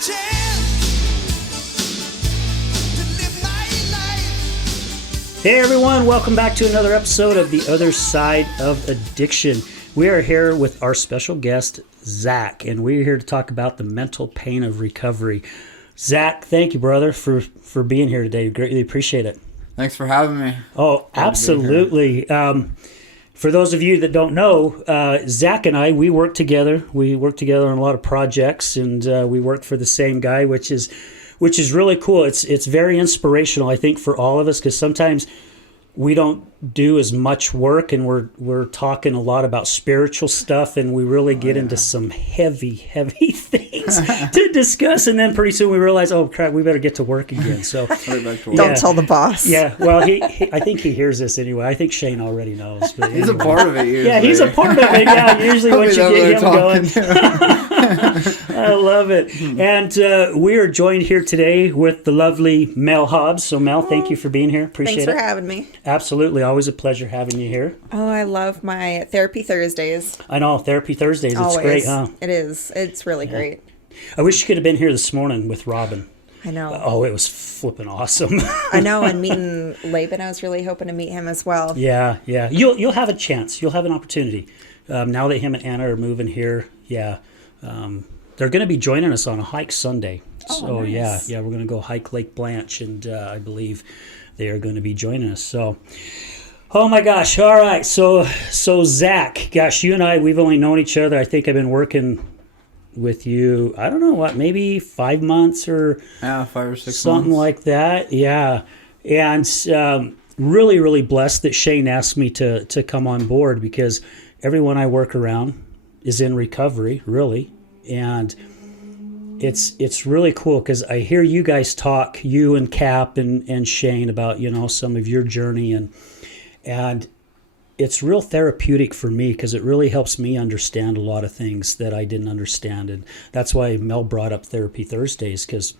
Hey everyone, welcome back to another episode of The Other Side of Addiction. We are here with our special guest, Zach, and we're here to talk about the mental pain of recovery. Zach, thank you, brother, for being here today. Greatly appreciate it. Thanks for having me. Oh, absolutely. For those of you that don't know, Zach and I, we work together. We work together on a lot of projects, and we work for the same guy, which is really cool. It's very inspirational, I think, for all of us, because sometimes we don't do as much work, and we're talking a lot about spiritual stuff, and we really get into some heavy things to discuss, and then pretty soon we realize, oh crap, we better get to work again. So don't tell the boss. Yeah, well, I think he hears this anyway. I think Shane already knows. But he's a part of it usually. Yeah, he's a part of it. Yeah, usually once you get him going. I love it. And we are joined here today with the lovely Mel Hobbs. So Mel, thank you for being here. Appreciate it. Thanks for having me. Absolutely. Always a pleasure having you here. Oh, I love my Therapy Thursdays. I know, Therapy Thursdays. It's Always. Great, huh? It is. It's really great. I wish you could have been here this morning with Robin. I know. Oh, it was flipping awesome. I know, and meeting Laban, I was really hoping to meet him as well. Yeah. You'll have a chance. You'll have an opportunity. Now that him and Anna are moving here, they're going to be joining us on a hike Sunday. Oh, so nice. we're going to go hike Lake Blanche, and I believe they are going to be joining us. So, oh my gosh! All right, so Zach, gosh, you and I, we've only known each other. I think I've been working with you, I don't know what, maybe 5 months or 5 or 6 something months. like that. Yeah, and really blessed that Shane asked me to come on board, because everyone I work around is in recovery, really, and it's really cool because I hear you guys talk, you and Cap and Shane, about some of your journey, and it's real therapeutic for me because it really helps me understand a lot of things that I didn't understand. And that's why Mel brought up Therapy Thursdays, because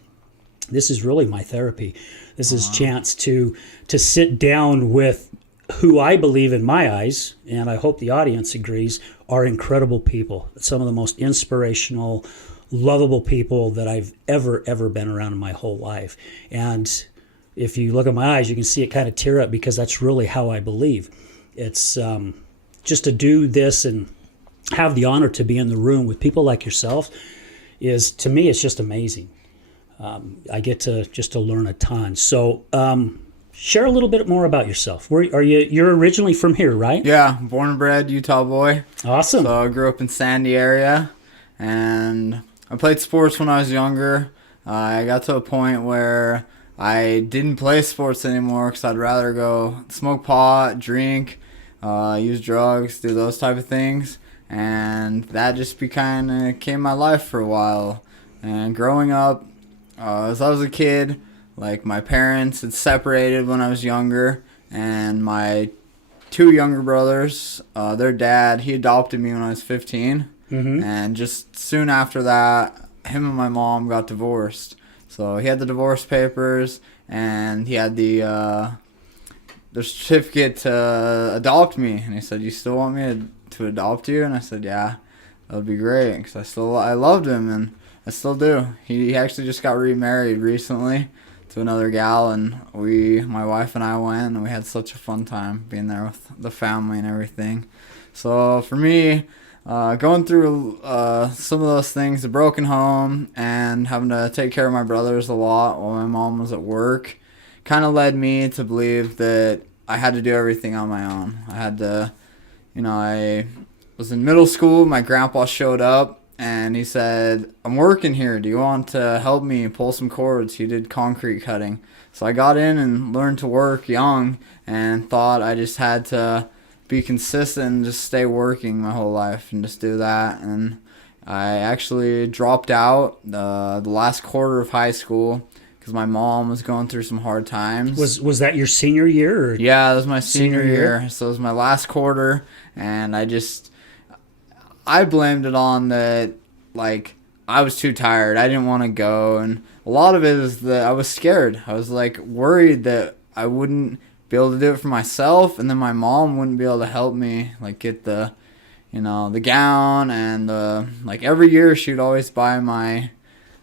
this is really my therapy. This is a chance to sit down with who I believe, in my eyes, and I hope the audience agrees, are incredible people. Some of the most inspirational, lovable people that I've ever been around in my whole life. And if you look at my eyes, you can see it kind of tear up, because that's really how I believe. It's just to do this and have the honor to be in the room with people like yourself is, to me, it's just amazing. I get to learn a ton. So share a little bit more about yourself. You're originally from here, right? Yeah, born and bred Utah boy. Awesome. So I grew up in Sandy area, and I played sports when I was younger. I got to a point where I didn't play sports anymore because I'd rather go smoke pot, drink, use drugs, do those type of things. And that just became my life for a while. And growing up, as I was a kid, like, my parents had separated when I was younger, and my 2 younger brothers, their dad, he adopted me when I was 15. Mm-hmm. And just soon after that, him and my mom got divorced. So he had the divorce papers, and he had the certificate to adopt me. And he said, "You still want me to adopt you?" And I said, "Yeah, that would be great," because I loved him, and I still do. He actually just got remarried recently to another gal, and my wife and I went, and we had such a fun time being there with the family and everything. So for me, going through some of those things, a broken home and having to take care of my brothers a lot while my mom was at work, kind of led me to believe that I had to do everything on my own. I had to, I was in middle school, my grandpa showed up, and he said, "I'm working here. Do you want to help me pull some cords?" He did concrete cutting. So I got in and learned to work young, and thought I just had to be consistent and just stay working my whole life and just do that. And I actually dropped out the last quarter of high school because my mom was going through some hard times. Was that your senior year? Or? Yeah, that was my senior year. So it was my last quarter, and I blamed it on that, like, I was too tired. I didn't want to go, and a lot of it is that I was scared. I was, like, worried that I wouldn't be able to do it for myself, and then my mom wouldn't be able to help me, like, get the, the gown, and, like, every year she'd always buy my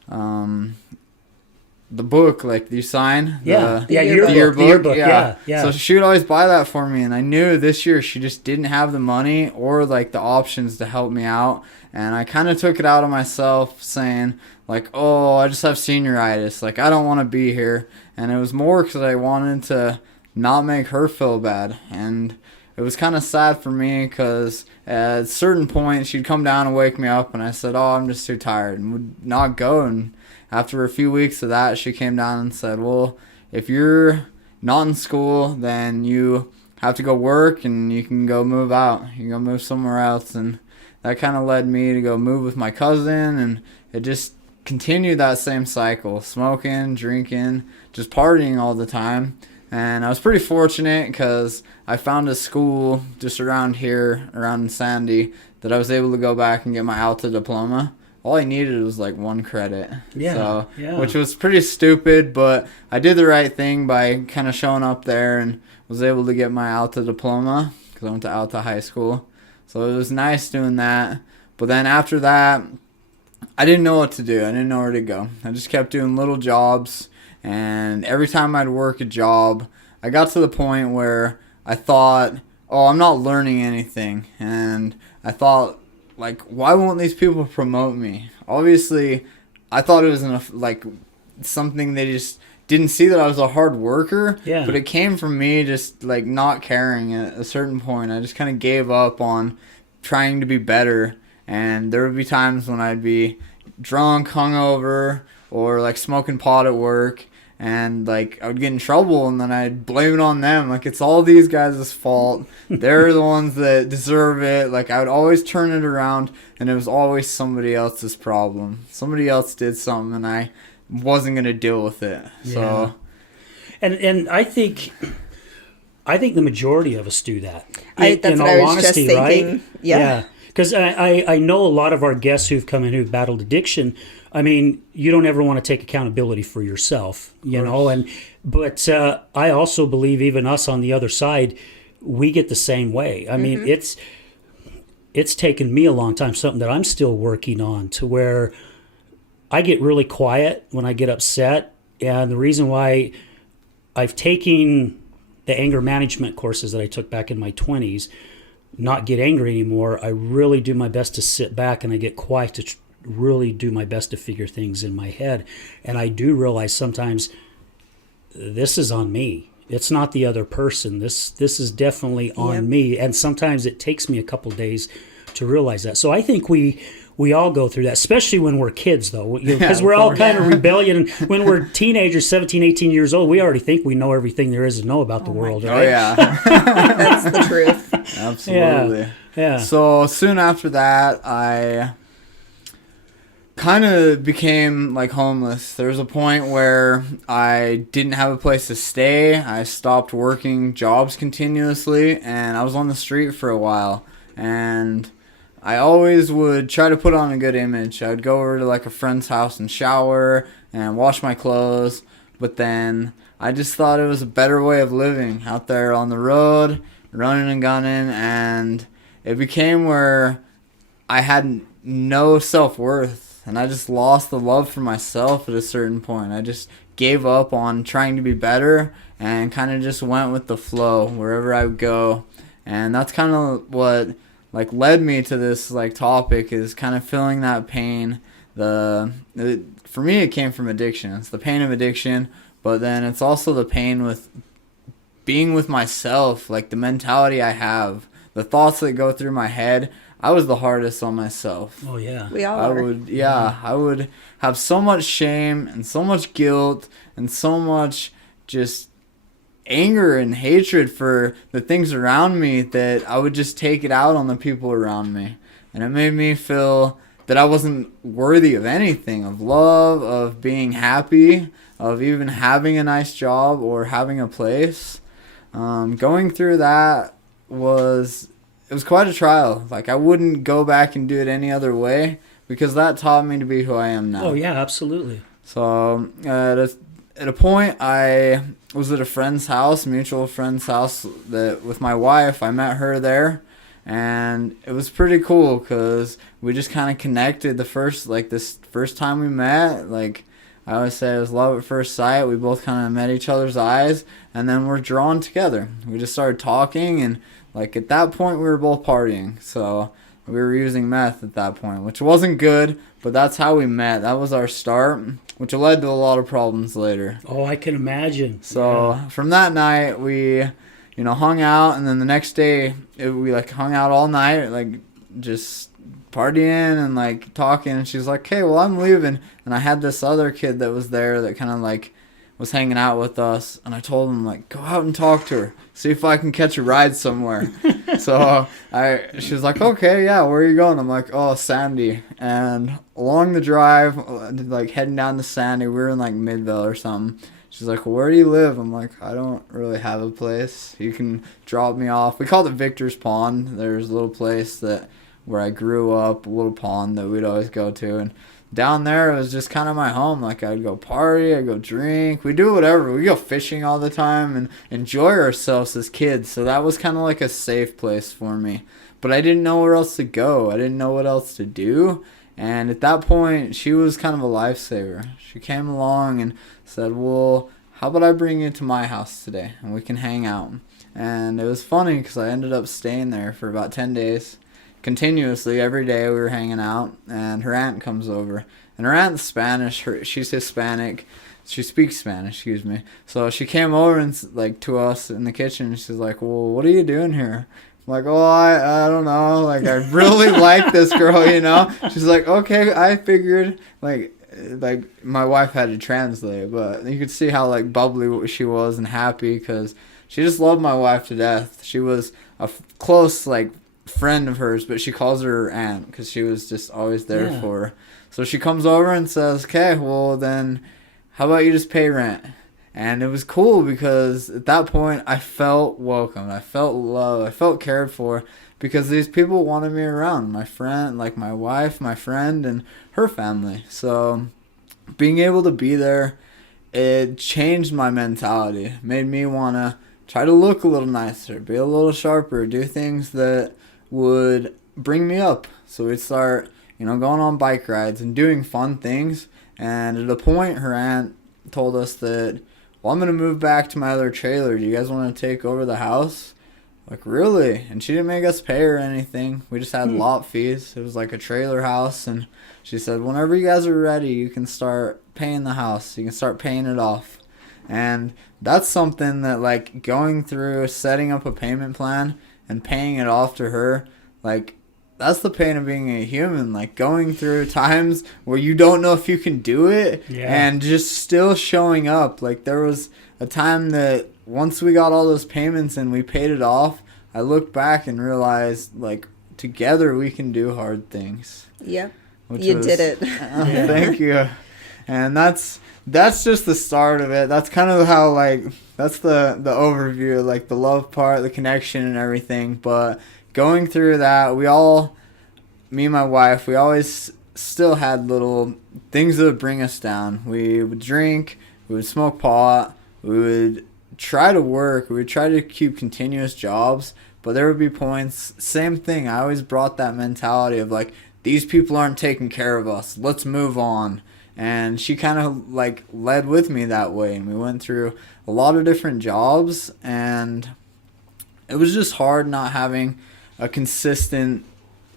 the book, like you sign. Yeah, the yearbook. Yeah. Yeah. So she would always buy that for me, and I knew this year she just didn't have the money or like the options to help me out, and I kind of took it out on myself, saying like, "Oh, I just have senioritis. Like I don't want to be here," and it was more because I wanted to not make her feel bad, and it was kind of sad for me because at a certain point she'd come down and wake me up, and I said, "Oh, I'm just too tired," and would not go. And after a few weeks of that, she came down and said, "Well, if you're not in school, then you have to go work and you can go move out. You can go move somewhere else." And that kind of led me to go move with my cousin, and it just continued that same cycle, smoking, drinking, just partying all the time. And I was pretty fortunate because I found a school just around here, around Sandy, that I was able to go back and get my Alta diploma. All I needed was like 1 credit. Which was pretty stupid, but I did the right thing by kind of showing up there and was able to get my Alta diploma because I went to Alta High School. So it was nice doing that. But then after that, I didn't know what to do. I didn't know where to go. I just kept doing little jobs, and every time I'd work a job, I got to the point where I thought, oh, I'm not learning anything. And I thought, like, why won't these people promote me? Obviously, I thought it was something they just didn't see, that I was a hard worker. Yeah. But it came from me just like not caring at a certain point. I just kind of gave up on trying to be better. And there would be times when I'd be drunk, hungover, or like smoking pot at work, and like I would get in trouble, and then I'd blame it on them. Like, it's all these guys' fault. They're the ones that deserve it. Like, I would always turn it around, and it was always somebody else's problem. Somebody else did something, and I wasn't gonna deal with it. So, and I think the majority of us do that. That's in what all I was honesty, just thinking. right? Yeah. Because I know a lot of our guests who've come in who've battled addiction. I mean, you don't ever want to take accountability for yourself, you know. But I also believe even us on the other side, we get the same way. I mean, it's taken me a long time, something that I'm still working on, to where I get really quiet when I get upset. And the reason why I've taken the anger management courses that I took back in my 20s, not get angry anymore, I really do my best to sit back and I get quiet to really do my best to figure things in my head. And I do realize sometimes this is on me. It's not the other person. This is definitely on me. And sometimes it takes me a couple days to realize that. So I think we all go through that, especially when we're kids, though, because we're all kind of rebellion. And when we're teenagers, 17, 18 years old, we already think we know everything there is to know about the world, right? Oh, yeah. That's the truth. Absolutely. Yeah. So soon after that, I kind of became like homeless. There was a point where I didn't have a place to stay. I stopped working jobs continuously, and I was on the street for a while. And I always would try to put on a good image. I would go over to like a friend's house and shower and wash my clothes. But then I just thought it was a better way of living out there on the road, running and gunning. And it became where I had no self-worth. And I just lost the love for myself at a certain point. I just gave up on trying to be better and kind of just went with the flow wherever I would go. And that's kind of what like led me to this like topic, is kind of feeling that pain. For me, it came from addiction. It's the pain of addiction, but then it's also the pain with being with myself, like the mentality I have, the thoughts that go through my head. I was the hardest on myself. Oh yeah. We all are. I would have so much shame and so much guilt and so much just anger and hatred for the things around me that I would just take it out on the people around me. And it made me feel that I wasn't worthy of anything, of love, of being happy, of even having a nice job or having a place. Going through that was quite a trial. Like, I wouldn't go back and do it any other way, because that taught me to be who I am now. Oh yeah, absolutely. So at a point, I was at a friend's house, mutual friend's house, that with my wife. I met her there, And it was pretty cool because we just kind of connected this first time we met. Like, I always say it was love at first sight. We both kind of met each other's eyes, and then we're drawn together. We just started talking, and like at that point we were both partying. So we were using meth at that point, which wasn't good, but that's how we met. That was our start, which led to a lot of problems later. Oh, I can imagine. So from that night, we, hung out, and then the next day, we like hung out all night, like just partying and like talking. And she's like, "Hey, well, I'm leaving." And I had this other kid that was there that kind of like was hanging out with us, and I told him like, "Go out and talk to her, see if I can catch a ride somewhere." So she was like, "Okay, yeah, where are you going?" I'm like, "Oh, Sandy." And along the drive, like heading down to Sandy, we were in like Midvale or something. She's like, "Well, where do you live?" I'm like, "I don't really have a place. You can drop me off." We called it Victor's Pond. There's a little place where I grew up, a little pond that we'd always go to, and down there it was just kind of my home. Like, I'd go party, I'd go drink, we do whatever. We go fishing all the time and enjoy ourselves as kids. So that was kind of like a safe place for me. But I didn't know where else to go. I didn't know what else to do. And at that point, she was kind of a lifesaver. She came along and said, "Well, how about I bring you to my house today and we can hang out?" And it was funny because I ended up staying there for about 10 days. Continuously, every day we were hanging out, and her aunt comes over. And her aunt's Spanish. She's Hispanic. She speaks Spanish, excuse me. So she came over and like to us in the kitchen. And she's like, "Well, what are you doing here?" I'm like, "Oh, I don't know. Like, I really like this girl, you know." She's like, "Okay, I figured." Like my wife had to translate, but you could see how like bubbly she was and happy because she just loved my wife to death. She was a close like friend of hers, but she calls her aunt because she was just always there for her. So she comes over and says, "Okay, well then how about you just pay rent?" And it was cool because at that point I felt welcome, I felt loved, I felt cared for because these people wanted me around. My friend, like my wife, my friend, and her family. So being able to be there, it changed my mentality, made me want to try to look a little nicer, be a little sharper, do things that would bring me up. So we'd start, going on bike rides and doing fun things. And at a point, her aunt told us that, "Well, I'm going to move back to my other trailer. Do you guys want to take over the house?" Like, really? And she didn't make us pay or anything. We just had lot fees. It was like a trailer house. And she said, "Whenever you guys are ready, you can start paying the house. You can start paying it off." And that's something that, like, going through setting up a payment plan and paying it off to her, like, that's the pain of being a human. Like, going through times where you don't know if you can do it and just still showing up. Like, there was a time that once we got all those payments and we paid it off, I looked back and realized, like, together we can do hard things. Yep. You did it. Thank you. And that's just the start of it. That's kind of how, like, that's the overview, like the love part, the connection and everything. But going through that, me and my wife, we always still had little things that would bring us down. We would drink, we would smoke pot, we would try to work, we would try to keep continuous jobs, but there would be points, same thing. I always brought that mentality of like, these people aren't taking care of us, let's move on. And she kind of like led with me that way, and we went through a lot of different jobs, and it was just hard not having a consistent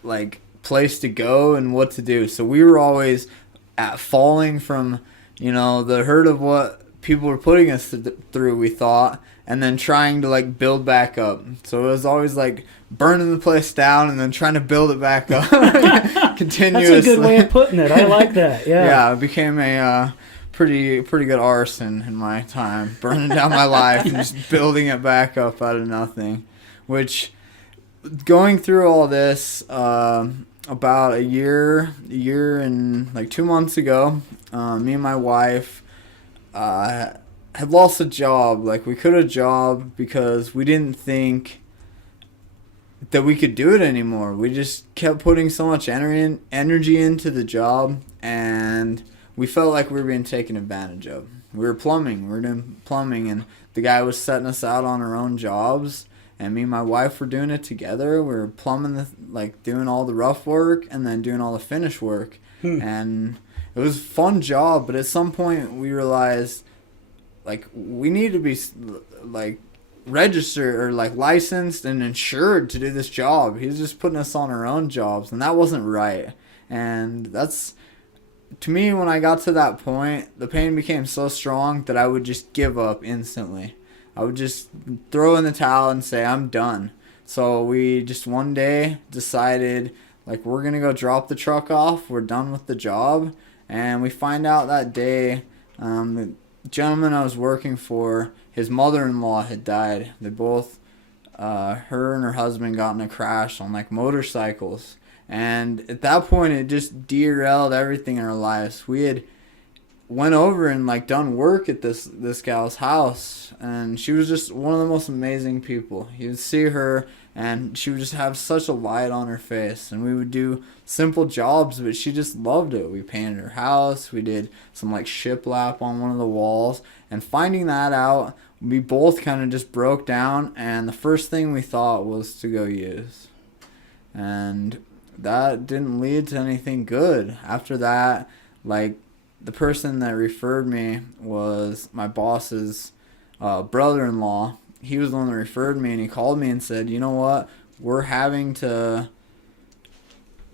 like place to go and what to do. So we were always falling from, the hurt of what people were putting us through, we thought, and then trying to like build back up. So it was always like burning the place down and then trying to build it back up continuously. That's a good way of putting it. I like that. Yeah. Yeah, it became a pretty good arson in my time, burning down my life and just building it back up out of nothing. Which, going through all this, about a year and like 2 months ago, me and my wife had lost a job. Like, we quit a job because we didn't think that we could do it anymore. We just kept putting so much energy into the job, and we felt like we were being taken advantage of. We were doing plumbing, and the guy was setting us out on our own jobs, and me and my wife were doing it together. We were plumbing doing all the rough work and then doing all the finish work. And it was a fun job, but at some point we realized we need to be registered or licensed and insured to do this job. He was just putting us on our own jobs, and that wasn't right. And that's, to me, when I got to that point, the pain became so strong that I would just give up instantly. I would just throw in the towel and say, I'm done. So we just one day decided, we're going to go drop the truck off. We're done with the job. And we find out that day, the gentleman I was working for, his mother-in-law had died. They both, her and her husband got in a crash on motorcycles. And at that point, it just derailed everything in our lives. We had went over and done work at this gal's house, and she was just one of the most amazing people. You would see her, and she would just have such a light on her face. And we would do simple jobs, but she just loved it. We painted her house. We did some shiplap on one of the walls. And finding that out, we both kind of just broke down, and the first thing we thought was to go use. And that didn't lead to anything good. After that, the person that referred me was my boss's brother-in-law. He was the one that referred me, and he called me and said, you know what, we're having to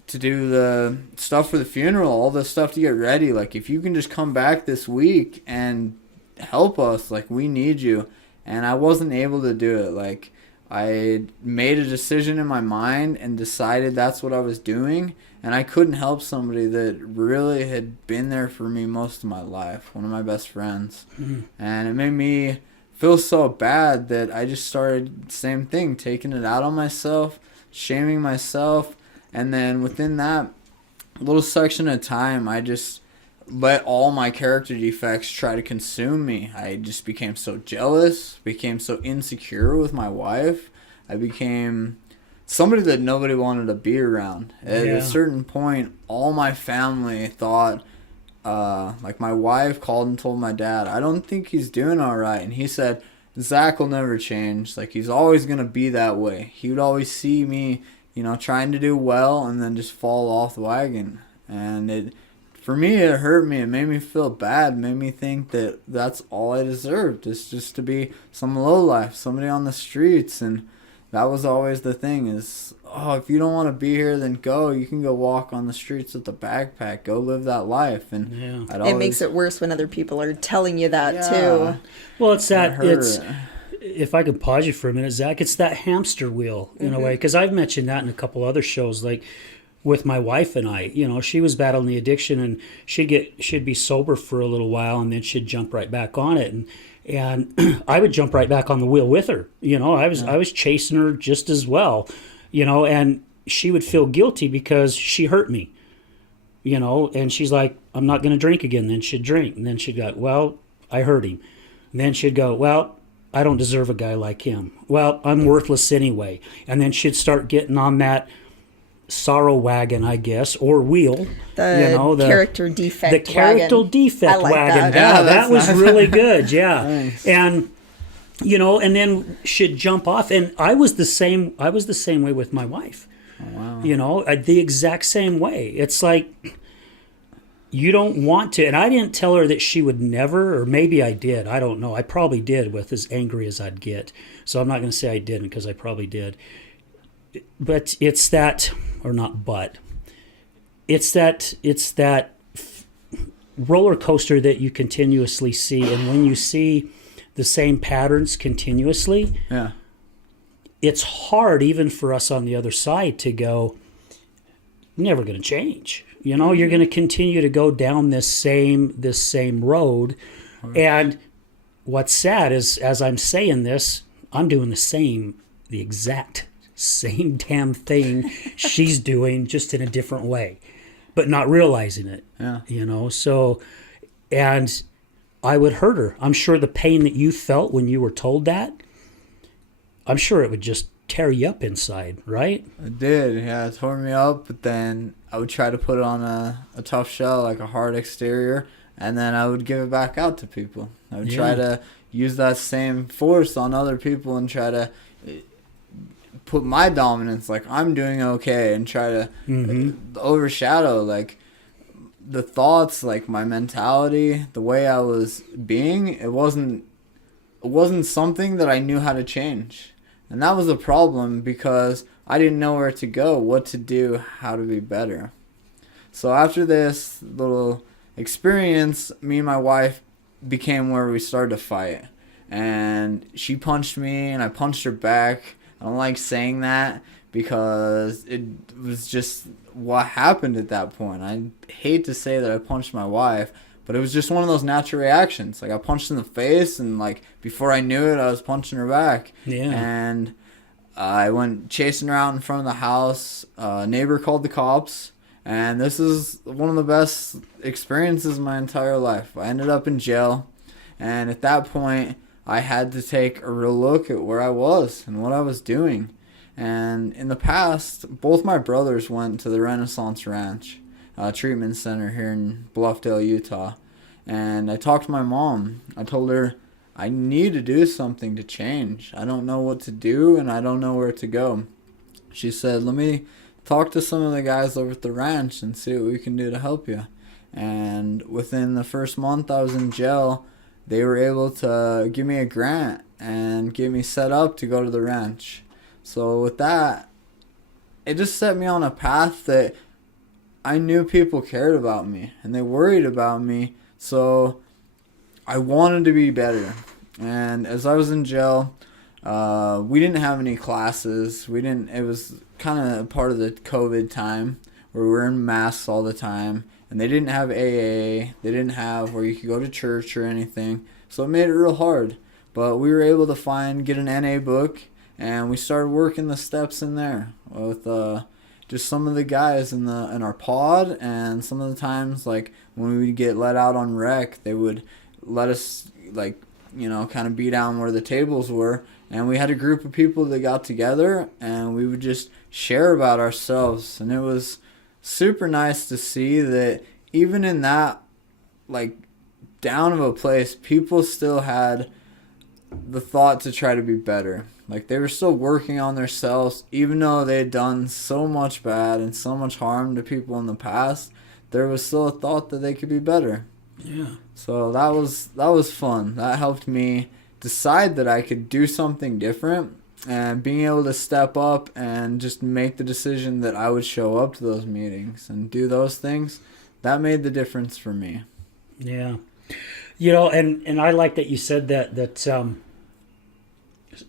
do the stuff for the funeral, all the stuff to get ready. If you can just come back this week and help us, we need you. And I wasn't able to do it. I made a decision in my mind and decided that's what I was doing, and I couldn't help somebody that really had been there for me most of my life, one of my best friends. And it made me feel so bad that I just started, same thing, taking it out on myself, shaming myself, and then within that little section of time, I just let all my character defects try to consume me. I just became so jealous, became so insecure with my wife. I became somebody that nobody wanted to be around. At a certain point, all my family thought, my wife called and told my dad, I don't think he's doing all right. And he said, Zach will never change. He's always going to be that way. He would always see me, trying to do well and then just fall off the wagon. And for me, it hurt me. It made me feel bad. It made me think that that's all I deserved, is just to be some lowlife, somebody on the streets. And that was always the thing is, if you don't want to be here, then go. You can go walk on the streets with a backpack. Go live that life. And it makes it worse when other people are telling you that, too. Well, it's that, if I could pause you for a minute, Zach, it's that hamster wheel in a way. Because I've mentioned that in a couple other shows, with my wife and I, she was battling the addiction, and she'd be sober for a little while, and then she'd jump right back on it, and I would jump right back on the wheel with her. I was chasing her just as well, and she would feel guilty because she hurt me, and she's like, I'm not going to drink again. Then she'd drink, and then she'd go, well, I hurt him. And then she'd go, well, I don't deserve a guy like him. Well, I'm worthless anyway. And then she'd start getting on that sorrow wagon, I guess, or wheel. The character defect wagon. The character defect wagon. That was nice. really good. Yeah. Nice. And and then she'd jump off, and I was the same way with my wife. Oh, wow. The exact same way. It's you don't want to, and I didn't tell her that she would never, or maybe I did. I don't know. I probably did, with as angry as I'd get. So I'm not going to say I didn't, because I probably did. But it's that, or not but, it's that roller coaster that you continuously see. And when you see the same patterns continuously, it's hard even for us on the other side to go, never going to change. You're going to continue to go down this same road. And what's sad is, as I'm saying this, I'm doing the exact same damn thing she's doing, just in a different way, but not realizing it. So, and I would hurt her. I'm sure the pain that you felt when you were told that, I'm sure it would just tear you up inside, right? It did. It tore me up, but then I would try to put on a tough shell, a hard exterior, and then I would give it back out to people. I would try to use that same force on other people and try to put my dominance, like I'm doing okay, and try to overshadow like the thoughts, like my mentality, the way I was being. It wasn't something that I knew how to change. And that was a problem because I didn't know where to go, what to do, how to be better. So after this little experience, me and my wife became where we started to fight. And she punched me and I punched her back. I don't like saying that because it was just what happened at that point. I hate to say that I punched my wife, but it was just one of those natural reactions. Like I punched in the face, and like before I knew it, I was punching her back. Yeah. And I went chasing her out in front of the house. A neighbor called the cops, and this is one of the best experiences of my entire life. I ended up in jail, and at that point, I had to take a real look at where I was and what I was doing. And in the past, both my brothers went to the Renaissance Ranch treatment center here in Bluffdale, Utah. And I talked to my mom. I told her I need to do something to change. I don't know what to do and I don't know where to go. She said, let me talk to some of the guys over at the ranch and see what we can do to help you. And within the first month I was in jail, they were able to give me a grant and get me set up to go to the ranch. So with that, it just set me on a path that I knew people cared about me and they worried about me. So I wanted to be better. And as I was in jail, we didn't have any classes. It was kind of part of the COVID time where we were in masks all the time. And they didn't have AA. They didn't have where you could go to church or anything. So it made it real hard. But we were able to get an NA book. And we started working the steps in there with just some of the guys in our pod, and some of the times like when we would get let out on rec, they would let us kind of be down where the tables were, and we had a group of people that got together and we would just share about ourselves, and it was super nice to see that even in that like down of a place, people still had the thought to try to be better. Like they were still working on themselves, even though they had done so much bad and so much harm to people in the past. There was still a thought that they could be better. Yeah. So that was fun. That helped me decide that I could do something different, and being able to step up and just make the decision that I would show up to those meetings and do those things. That made the difference for me. Yeah. And I like that you said that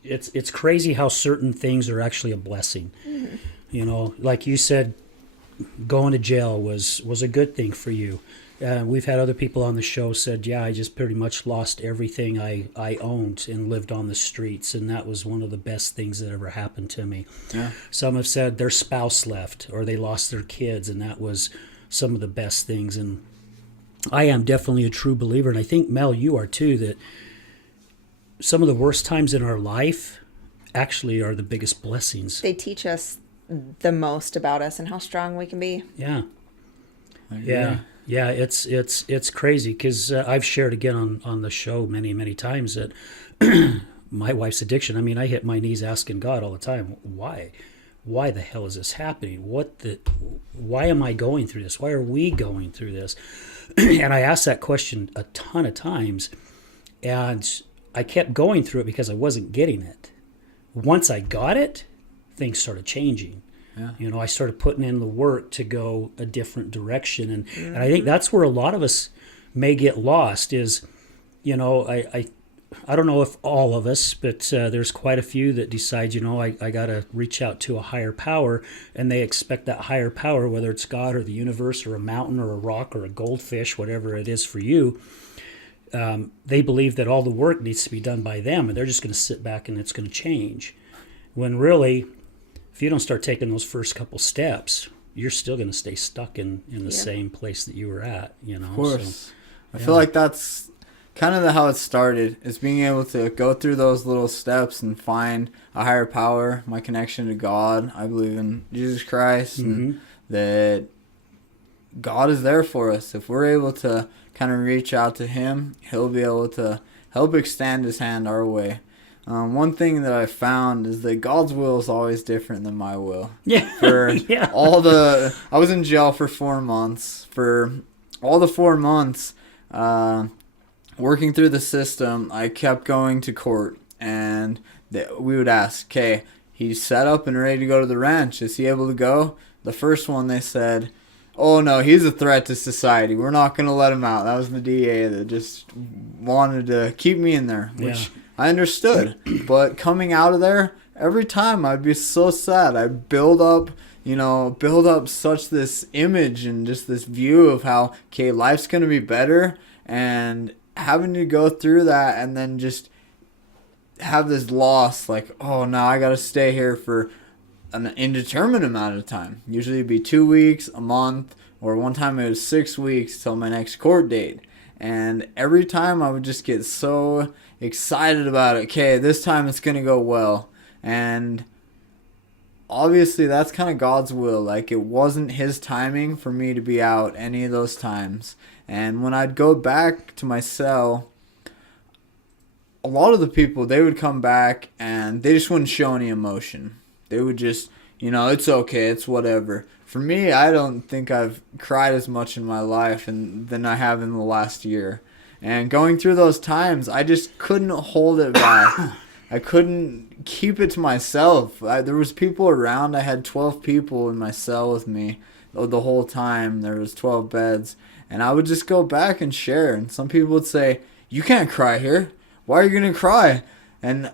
it's crazy how certain things are actually a blessing. Mm-hmm. Like you said, going to jail was a good thing for you. We've had other people on the show said, yeah, I just pretty much lost everything I owned and lived on the streets, and that was one of the best things that ever happened to me. Yeah. Some have said their spouse left or they lost their kids, and that was some of the best things. And I am definitely a true believer, and I think, Mel, you are too, that some of the worst times in our life actually are the biggest blessings. They teach us the most about us and how strong we can be. Yeah. Yeah, it's crazy because I've shared again on the show many times that my wife's addiction. I mean, I hit my knees asking God all the time, why the hell is this happening? Why am I going through this? Why are we going through this? And I asked that question a ton of times, and I kept going through it because I wasn't getting it. Once I got it, things started changing. Yeah. I started putting in the work to go a different direction. And I think that's where a lot of us may get lost is, I don't know if all of us, but there's quite a few that decide, I got to reach out to a higher power, and they expect that higher power, whether it's God or the universe or a mountain or a rock or a goldfish, whatever it is for you, they believe that all the work needs to be done by them, and they're just going to sit back and it's going to change. When really, if you don't start taking those first couple steps, you're still going to stay stuck in the same place that you were at. Of course. So, I feel like that's kind of how it started, is being able to go through those little steps and find a higher power, my connection to God. I believe in Jesus Christ, and that God is there for us. If we're able to kind of reach out to him, he'll be able to help extend his hand our way. one thing that I found is that God's will is always different than my will. Yeah. For Yeah. I was in jail for 4 months. For all the 4 months, working through the system, I kept going to court, and we would ask, okay, he's set up and ready to go to the ranch. Is he able to go? The first one, they said, oh no, he's a threat to society. We're not going to let him out. That was the DA that just wanted to keep me in there, which I understood. But coming out of there, every time I'd be so sad. I'd build up such this image and just this view of how, okay, life's going to be better, and having to go through that and then just have this loss, like, oh, now I got to stay here for an indeterminate amount of time. Usually it'd be 2 weeks, a month, or one time it was 6 weeks till my next court date. And every time I would just get so excited about it. Okay, this time it's going to go well. And obviously that's kind of God's will. Like, it wasn't his timing for me to be out any of those times. And when I'd go back to my cell, a lot of the people, they would come back and they just wouldn't show any emotion. They would just, it's okay, it's whatever. For me, I don't think I've cried as much in my life than I have in the last year. And going through those times, I just couldn't hold it back. I couldn't keep it to myself. There was people around. I had 12 people in my cell with me the whole time. There was 12 beds. And I would just go back and share. And some people would say, you can't cry here. Why are you going to cry? And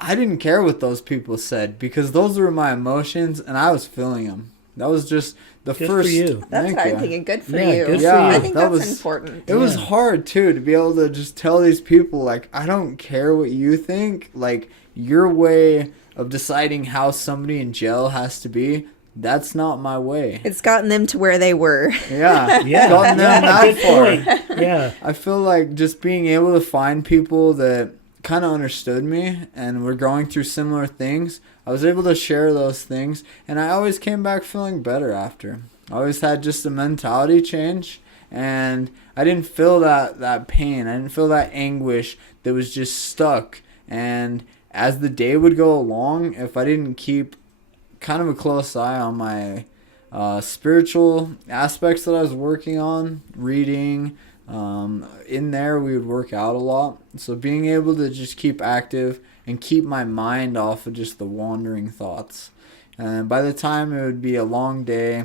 I didn't care what those people said, because those were my emotions and I was feeling them. That was just the Good first. for you. That's what I'm thinking. Good for Yeah, you. good for Yeah, you. I think that that's was important. It was hard too to be able to just tell these people, like, I don't care what you think. Like, your way of deciding how somebody in jail has to be, that's not my way. It's gotten them to where they were. Yeah, Yeah. gotten them that Good far. point. Yeah. I feel like just being able to find people that kind of understood me and were going through similar things, I was able to share those things, and I always came back feeling better after. I always had just a mentality change, and I didn't feel that pain. I didn't feel that anguish that was just stuck. And as the day would go along, if I didn't keep kind of a close eye on my spiritual aspects that I was working on, reading, in there we would work out a lot. So being able to just keep active and keep my mind off of just the wandering thoughts. And by the time it would be a long day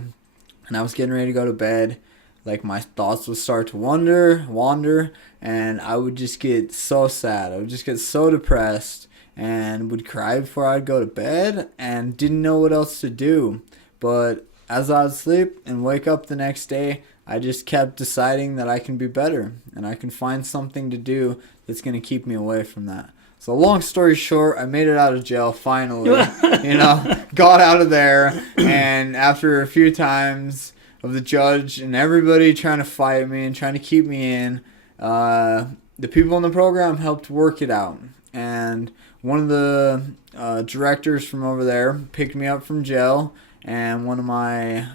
and I was getting ready to go to bed, like, my thoughts would start to wander, and I would just get so sad. I would just get so depressed and would cry before I'd go to bed and didn't know what else to do. But as I would sleep and wake up the next day, I just kept deciding that I can be better and I can find something to do that's going to keep me away from that. So long story short, I made it out of jail finally, got out of there. And after a few times of the judge and everybody trying to fight me and trying to keep me in, the people in the program helped work it out. And one of the directors from over there picked me up from jail, and one of my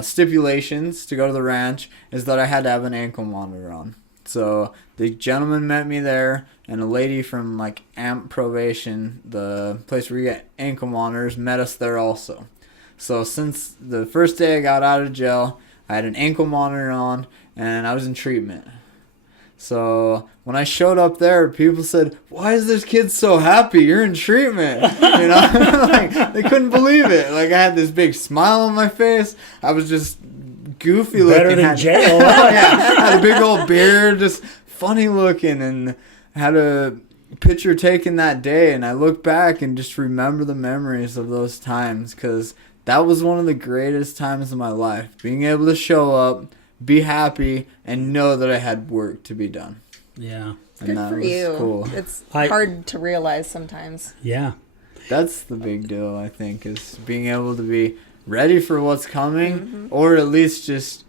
stipulations to go to the ranch is that I had to have an ankle monitor on. So the gentleman met me there, and a lady from, like, AMP probation, the place where you get ankle monitors, met us there also. So since the first day I got out of jail, I had an ankle monitor on, and I was in treatment. So when I showed up there, people said, "Why is this kid so happy? You're in treatment." Like, they couldn't believe it. Like, I had this big smile on my face. I was just goofy looking. Better than jail. Yeah, I had a big old beard, just funny looking, and had a picture taken that day. And I look back and just remember the memories of those times, because that was one of the greatest times of my life. Being able to show up, be happy, and know that I had work to be done. Yeah. And Good that for was you. cool. It's I- hard to realize sometimes. Yeah. That's the big deal, I think, is being able to be ready for what's coming, or at least just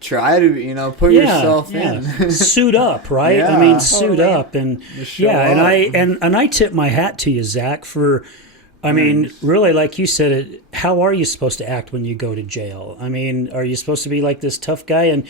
try to, put yourself in. Suit up, right? Yeah. I mean, suit Totally. up, and Just show and up. I tip my hat to you, Zach, for. I mean, really, like you said, how are you supposed to act when you go to jail? I mean, are you supposed to be like this tough guy? And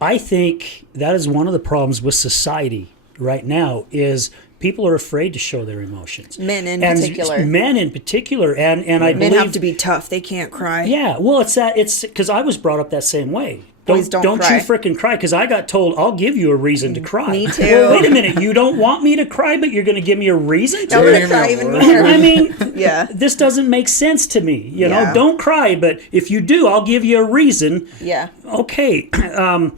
I think that is one of the problems with society right now is people are afraid to show their emotions. Men in And particular. Men in particular. And I Men believe... have to be tough. They can't cry. Yeah, well, it's because I was brought up that same way. Boys don't you cry. frickin' cry, because I got told I'll give you a reason to cry. Me too. Well, wait a minute, you don't want me to cry, but you're going to give me a reason to? I'm Give gonna me cry a even word. more. I mean, Yeah. this doesn't make sense to me. You know, Yeah. don't cry, but if you do, I'll give you a reason. Yeah. Okay. And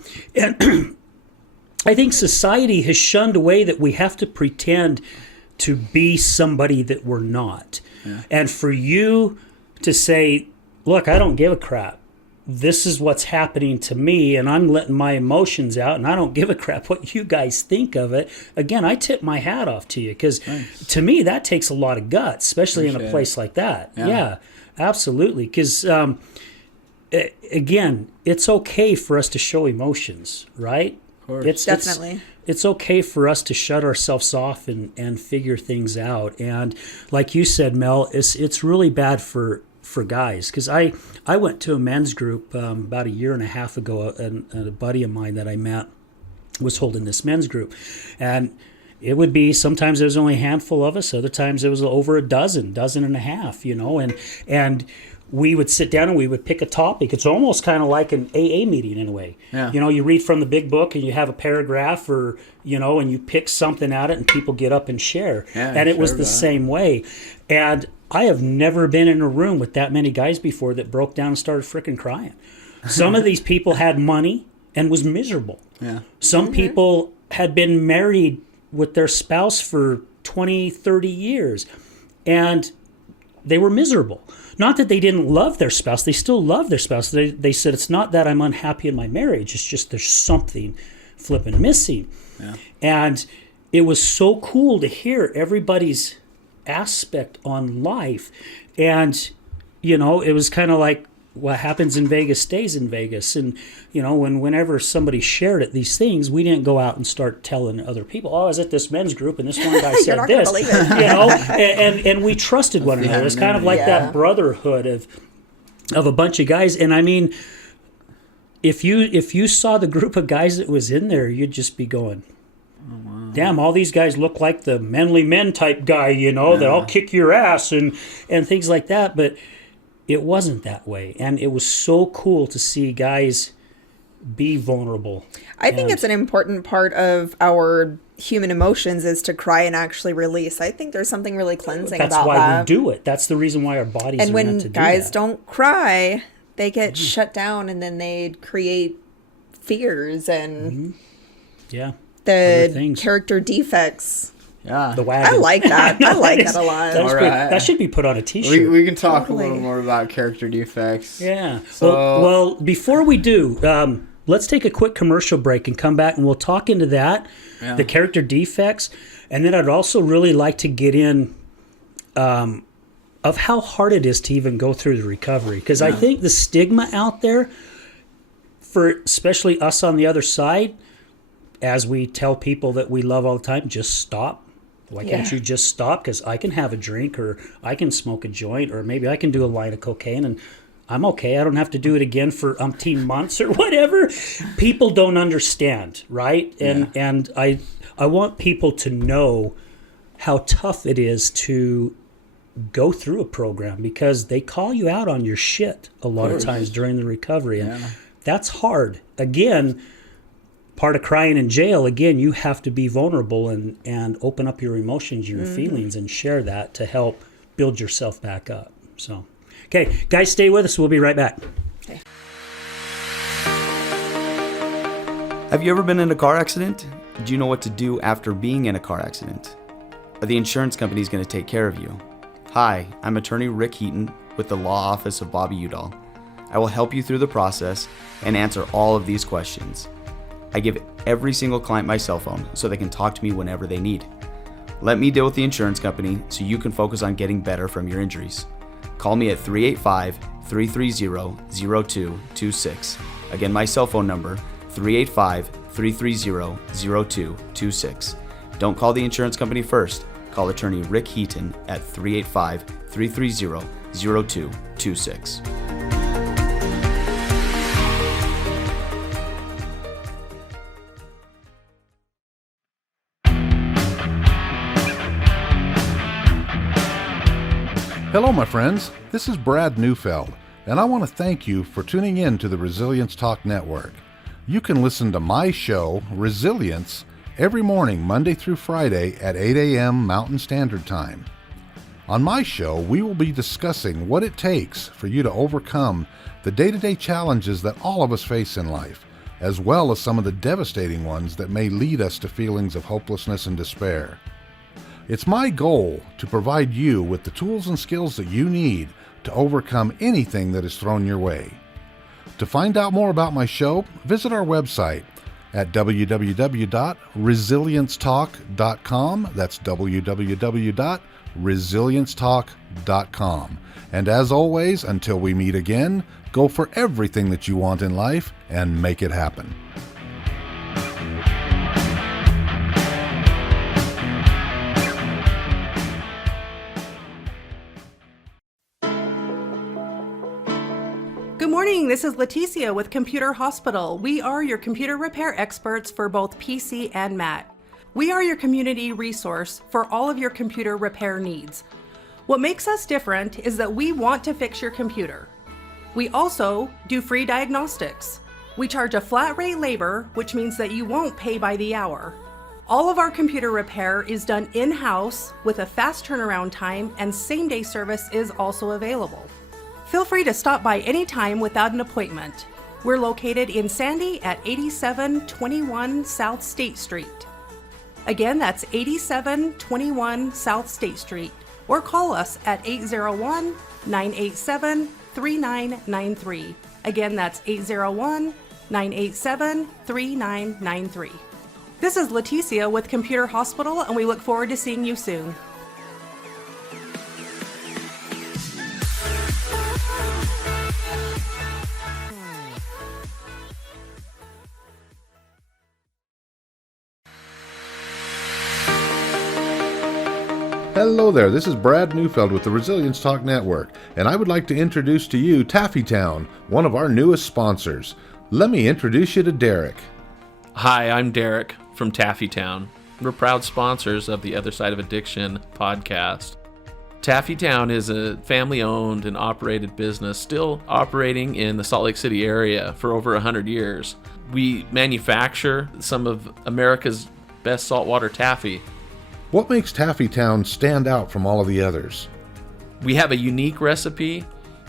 I think society has shunned away that we have to pretend to be somebody that we're not. And for you to say, look, I don't give a crap. This is what's happening to me, and I'm letting my emotions out, and I don't give a crap what you guys think of it. Again, I tip my hat off to you, because to me, that takes a lot of guts, especially in a place like that. Yeah, absolutely. Because, again, it's okay for us to show emotions, right? Of course. Definitely. It's okay for us to shut ourselves off and figure things out. And like you said, Mel, it's really bad for guys, because I went to a men's group about a year and a half ago, and a buddy of mine that I met was holding this men's group, and it would be, sometimes there was only a handful of us, other times there was over a dozen and a half, you know, and we would sit down and we would pick a topic. It's almost kind of like an AA meeting in a way. Yeah. You know, you read from the big book and you have a paragraph, or, you know, and you pick something out of it and people get up and share. Yeah, and it was share the that. same way. And I have never been in a room with that many guys before that broke down and started freaking crying. Some of these people had money and was miserable. Yeah. Some people had been married with their spouse for 20, 30 years, and they were miserable. Not that they didn't love their spouse. They still love their spouse. They said, it's not that I'm unhappy in my marriage. It's just there's something flipping missing. Yeah. And it was so cool to hear everybody's aspect on life. And, you know, it was kind of like, what happens in Vegas stays in Vegas. And, you know, whenever somebody shared it, these things, we didn't go out and start telling other people, oh, I was at this men's group and this one guy You're said not gonna this. believe it. You know, and we trusted one another. It's kind of like Yeah. that brotherhood of a bunch of guys. And I mean, if you saw the group of guys that was in there, you'd just be going, damn, all these guys look like the manly men type guy, you know, that I'll kick your ass and things like that. But it wasn't that way. And it was so cool to see guys be vulnerable. I think it's an important part of our human emotions is to cry and actually release. I think there's something really cleansing That's about why that. we do it. That's the reason why our bodies And are when meant to do guys that. don't cry, they get shut down, and then they create fears and Yeah. the things. character defects. Yeah. The wagon. I like that. I like that a lot. That's All pretty- right. that should be put on a t-shirt. We can talk Totally. a little more about character defects. Yeah. So- well, before we do, let's take a quick commercial break and come back, and we'll talk into that, Yeah. the character defects, and then I'd also really like to get in of how hard it is to even go through the recovery, because I think the stigma out there for especially us on the other side, as we tell people that we love all the time, just stop. Why can't Yeah. you just stop? Because I can have a drink, or I can smoke a joint, or maybe I can do a line of cocaine and I'm okay. I don't have to do it again for umpteen months or whatever. People don't understand, right? And I want people to know how tough it is to go through a program, because they call you out on your shit a lot of times during the recovery. And that's hard. Again, part of crying in jail, again, you have to be vulnerable and open up your emotions, your feelings, and share that to help build yourself back up. So, okay, guys, stay with us. We'll be right back. Okay. Have you ever been in a car accident? Do you know what to do after being in a car accident? Are the insurance companies going to take care of you? Hi, I'm attorney Rick Heaton with the Law Office of Bobby Udall. I will help you through the process and answer all of these questions. I give every single client my cell phone so they can talk to me whenever they need. Let me deal with the insurance company so you can focus on getting better from your injuries. Call me at 385-330-0226. Again, my cell phone number, 385-330-0226. Don't call the insurance company first. Call attorney Rick Heaton at 385-330-0226. Hello, my friends. This is Brad Neufeld, and I want to thank you for tuning in to the Resilience Talk Network. You can listen to my show, Resilience, every morning, Monday through Friday at 8 a.m. Mountain Standard Time. On my show, we will be discussing what it takes for you to overcome the day-to-day challenges that all of us face in life, as well as some of the devastating ones that may lead us to feelings of hopelessness and despair. It's my goal to provide you with the tools and skills that you need to overcome anything that is thrown your way. To find out more about my show, visit our website at www.resiliencetalk.com. That's www.resiliencetalk.com. And as always, until we meet again, go for everything that you want in life and make it happen. Good morning, this is Leticia with Computer Hospital. We are your computer repair experts for both PC and Mac. We are your community resource for all of your computer repair needs. What makes us different is that we want to fix your computer. We also do free diagnostics. We charge a flat rate labor, which means that you won't pay by the hour. All of our computer repair is done in-house with a fast turnaround time, and same-day service is also available. Feel free to stop by anytime without an appointment. We're located in Sandy at 8721 South State Street. Again, that's 8721 South State Street. Or call us at 801-987-3993. Again, that's 801-987-3993. This is Leticia with Computer Hospital, and we look forward to seeing you soon. Hello there, this is Brad Neufeld with the Resilience Talk Network, and I would like to introduce to you Taffytown, one of our newest sponsors. Let me introduce you to Derek. Hi, I'm Derek from Taffytown. We're proud sponsors of the Other Side of Addiction podcast. Taffytown is a family-owned and operated business still operating in the Salt Lake City area for over 100 years. We manufacture some of America's best saltwater taffy. What makes Taffytown stand out from all of the others? We have a unique recipe,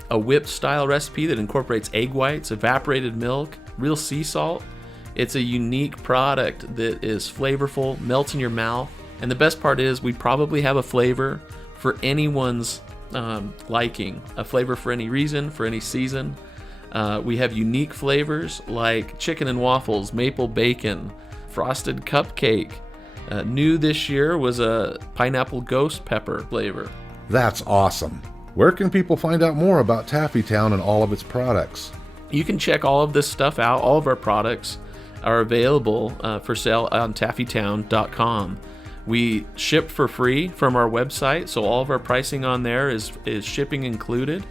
a whipped-style recipe that incorporates egg whites, evaporated milk, real sea salt. It's a unique product that is flavorful, melts in your mouth, and the best part is we probably have a flavor for anyone's liking, a flavor for any reason, for any season. We have unique flavors like chicken and waffles, maple bacon, frosted cupcake. New this year was a pineapple ghost pepper flavor. That's awesome. Where can people find out more about Taffytown and all of its products? You can check all of this stuff out. All of our products are available for sale on taffytown.com. We ship for free from our website, so all of our pricing on there is shipping included.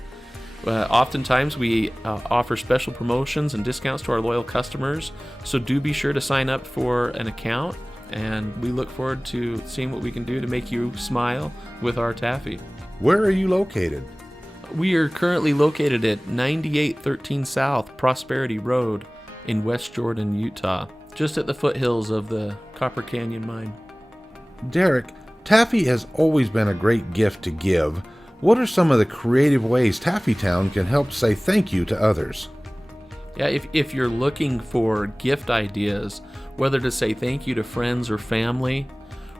Oftentimes we offer special promotions and discounts to our loyal customers, so do be sure to sign up for an account. And we look forward to seeing what we can do to make you smile with our taffy. Where are you located? We are currently located at 9813 South Prosperity Road in West Jordan, Utah, just at the foothills of the Copper Canyon Mine. Derek, taffy has always been a great gift to give. What are some of the creative ways Taffytown can help say thank you to others? Yeah, if you're looking for gift ideas, whether to say thank you to friends or family,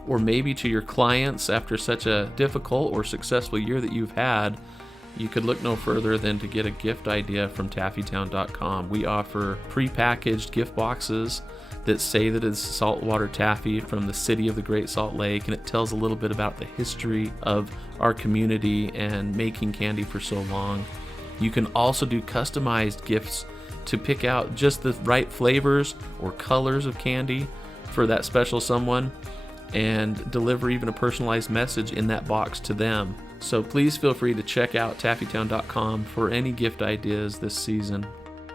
or maybe to your clients after such a difficult or successful year that you've had, you could look no further than to get a gift idea from taffytown.com. We offer pre-packaged gift boxes that say that it's saltwater taffy from the city of the Great Salt Lake, and it tells a little bit about the history of our community and making candy for so long. You can also do customized gifts to pick out just the right flavors or colors of candy for that special someone and deliver even a personalized message in that box to them. So please feel free to check out taffytown.com for any gift ideas this season.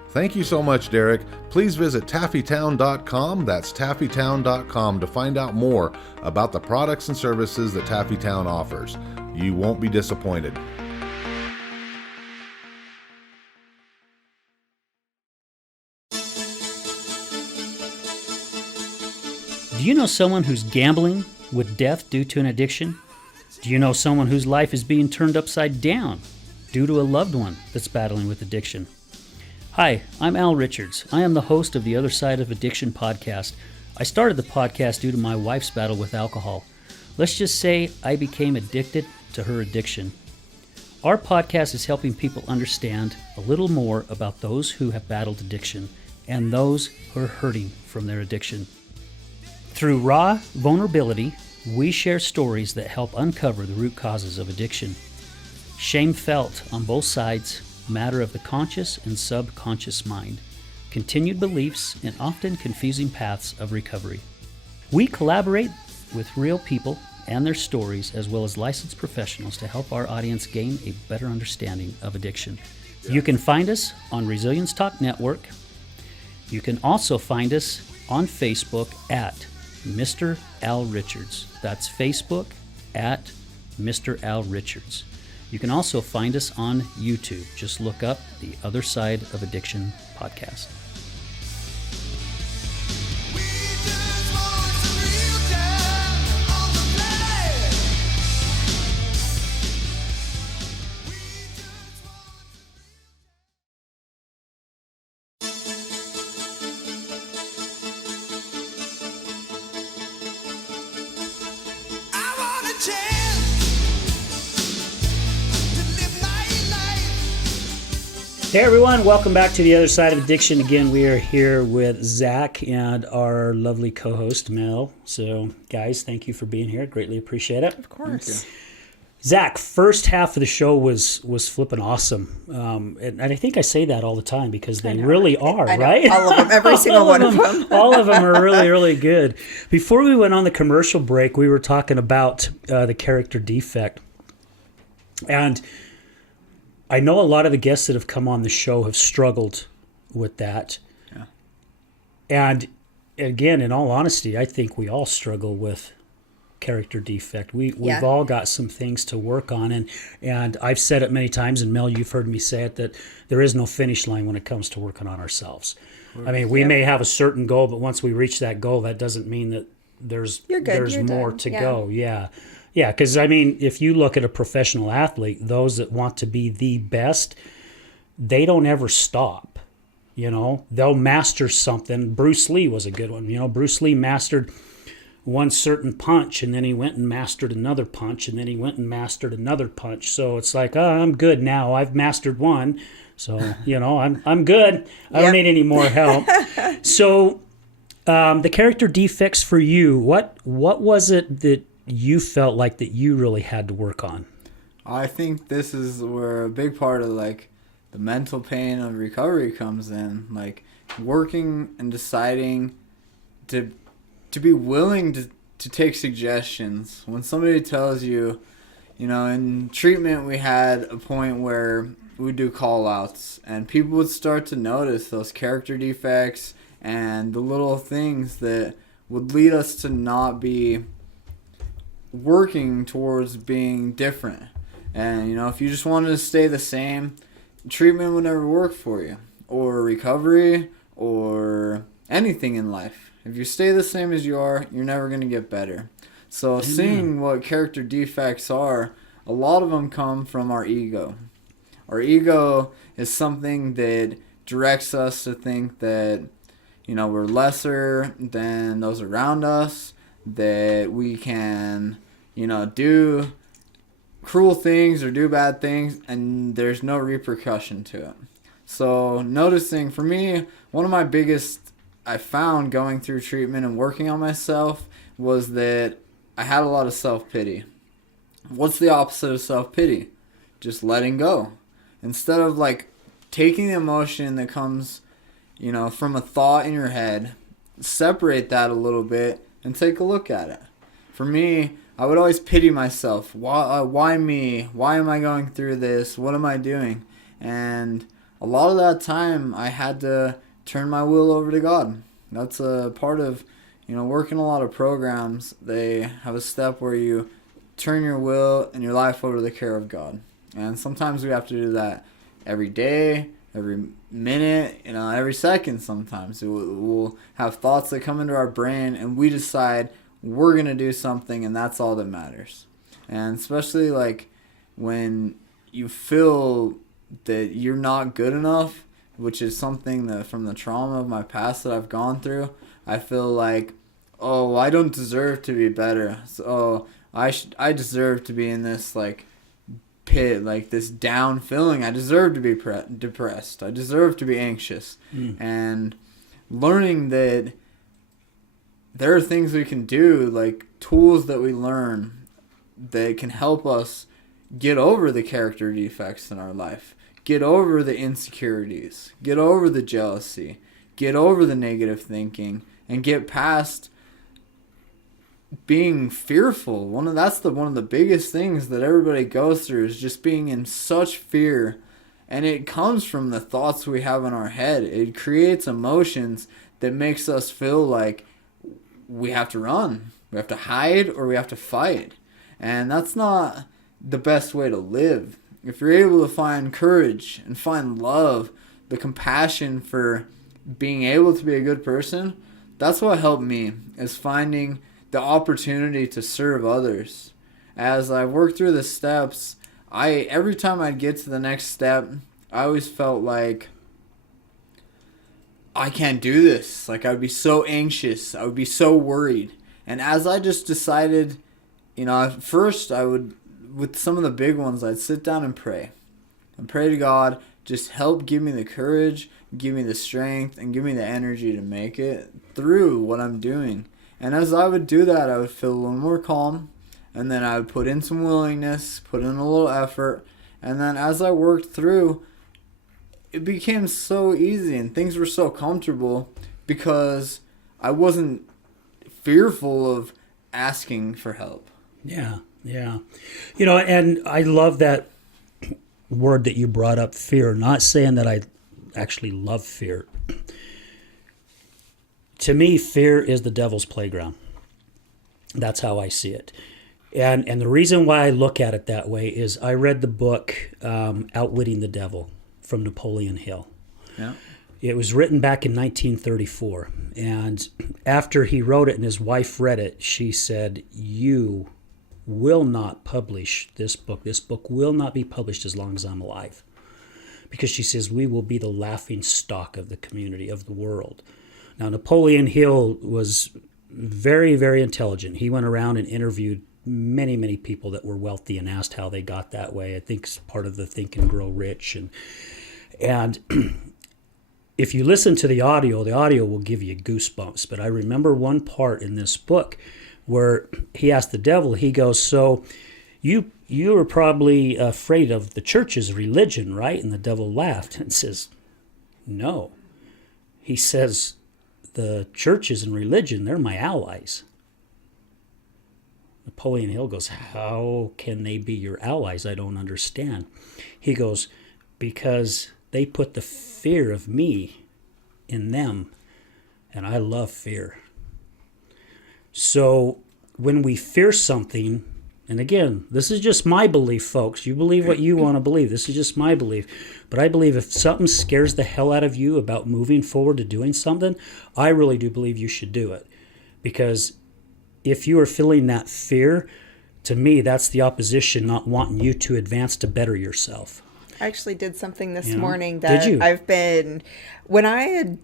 Thank you so much, Derek. Please visit taffytown.com, that's taffytown.com, to find out more about the products and services that Taffytown offers. You won't be disappointed. Do you know someone who's gambling with death due to an addiction? Do you know someone whose life is being turned upside down due to a loved one that's battling with addiction? Hi, I'm Al Richards. I am the host of the Other Side of Addiction podcast. I started the podcast due to my wife's battle with alcohol. Let's just say I became addicted to her addiction. Our podcast is helping people understand a little more about those who have battled addiction and those who are hurting from their addiction. Through raw vulnerability, we share stories that help uncover the root causes of addiction. Shame felt on both sides, matter of the conscious and subconscious mind, continued beliefs, and often confusing paths of recovery. We collaborate with real people and their stories, as well as licensed professionals, to help our audience gain a better understanding of addiction. You can find us on Resilience Talk Network. You can also find us on Facebook at Mr. Al Richards. That's Facebook at Mr. Al Richards. You can also find us on YouTube. Just look up the Other Side of Addiction podcast. Hey everyone, welcome back to the Other Side of Addiction. Again, we are here with Zach and our lovely co-host Mel. So, guys, thank you for being here. Greatly appreciate it. Of course. Zach, first half of the show was flipping awesome, and I think I say that all the time because they really are, I know. right? All of them, every single one of them. All of them are really, really good. Before we went on the commercial break, we were talking about the character defect, and I know a lot of the guests that have come on the show have struggled with that. Yeah. And again, in all honesty, I think we all struggle with character defect. We've all got some things to work on. And I've said it many times, and Mel, you've heard me say it, that there is no finish line when it comes to working on ourselves. I mean, we may have a certain goal, but once we reach that goal, that doesn't mean that there's You're more done. to Yeah. go. Yeah, because, I mean, if you look at a professional athlete, those that want to be the best, they don't ever stop. You know, they'll master something. Bruce Lee was a good one. You know, Bruce Lee mastered one certain punch, and then he went and mastered another punch, and then he went and mastered another punch. So it's like, oh, I'm good now. I've mastered one. So, you know, I'm good. I don't need any more help. So the character defects for you, what was it that you felt like that you really had to work on? I think this is where a big part of like the mental pain of recovery comes in, like working and deciding to be willing to take suggestions. When somebody tells you, you know, in treatment we had a point where we'd do call outs and people would start to notice those character defects and the little things that would lead us to not be working towards being different. And you know, if you just wanted to stay the same, treatment would never work for you, or recovery, or anything in life. If you stay the same as you are, you're never going to get better. So Amen. Seeing what character defects are, a lot of them come from our ego. Our ego is something that directs us to think that, you know, we're lesser than those around us, that we can, you know, do cruel things or do bad things and there's no repercussion to it. So noticing, for me, one of my biggest, I found going through treatment and working on myself, was that I had a lot of self-pity. What's the opposite of self-pity? Just letting go. Instead of like taking the emotion that comes, you know, from a thought in your head, separate that a little bit and take a look at it. For me, I would always pity myself. Why me? Why am I going through this? What am I doing? And a lot of that time, I had to turn my will over to God. That's a part of, you know, working a lot of programs. They have a step where you turn your will and your life over to the care of God. And sometimes we have to do that every day, every minute, every second sometimes. We'll have thoughts that come into our brain, and we decide we're going to do something, and that's all that matters. And especially like when you feel that you're not good enough, which is something that from the trauma of my past that I've gone through, I feel like, oh, I don't deserve to be better. So I deserve to be in this like pit, like this down feeling. I deserve to be depressed. I deserve to be anxious. And learning that there are things we can do, like tools that we learn that can help us get over the character defects in our life, get over the insecurities, get over the jealousy, get over the negative thinking, and get past being fearful. One of the biggest things that everybody goes through is just being in such fear, and it comes from the thoughts we have in our head. It creates emotions that makes us feel like we have to run, we have to hide, or we have to fight. And that's not the best way to live. If you're able to find courage and find love, the compassion for being able to be a good person, that's what helped me, is finding the opportunity to serve others. As I worked through the steps, every time I'd get to the next step, I always felt like I can't do this. Like, I would be so anxious. I would be so worried. And as I just decided, at first I would, with some of the big ones, I'd sit down and pray to God, just help give me the courage, give me the strength, and give me the energy to make it through what I'm doing. And as I would do that, I would feel a little more calm, and then I would put in some willingness, put in a little effort, and then as I worked through, it became so easy and things were so comfortable because I wasn't fearful of asking for help. Yeah. And I love that word that you brought up, fear. Not saying that I actually love fear. To me, fear is the devil's playground. That's how I see it. And the reason why I look at it that way is I read the book Outwitting the Devil from Napoleon Hill. Yeah. It was written back in 1934. And after he wrote it and his wife read it, she said, "You will not publish this book. This book will not be published as long as I'm alive." Because she says, we will be the laughing stock of the community, of the world. Now, Napoleon Hill was very, very intelligent. He went around and interviewed many, many people that were wealthy and asked how they got that way. I think it's part of the Think and Grow Rich. And if you listen to the audio will give you goosebumps. But I remember one part in this book where he asked the devil, he goes, "So you are probably afraid of the church's religion, right?" And the devil laughed and says, "No." He says, "The churches and religion, they're my allies." Napoleon Hill goes, "How can they be your allies? I don't understand." He goes, "Because they put the fear of me in them, and I love fear." So when we fear something, and again, this is just my belief, folks. You believe what you want to believe. This is just my belief. But I believe if something scares the hell out of you about moving forward to doing something, I really do believe you should do it. Because if you are feeling that fear, to me, that's the opposition not wanting you to advance to better yourself. I actually did something this You know? morning Did that you? I've been, when I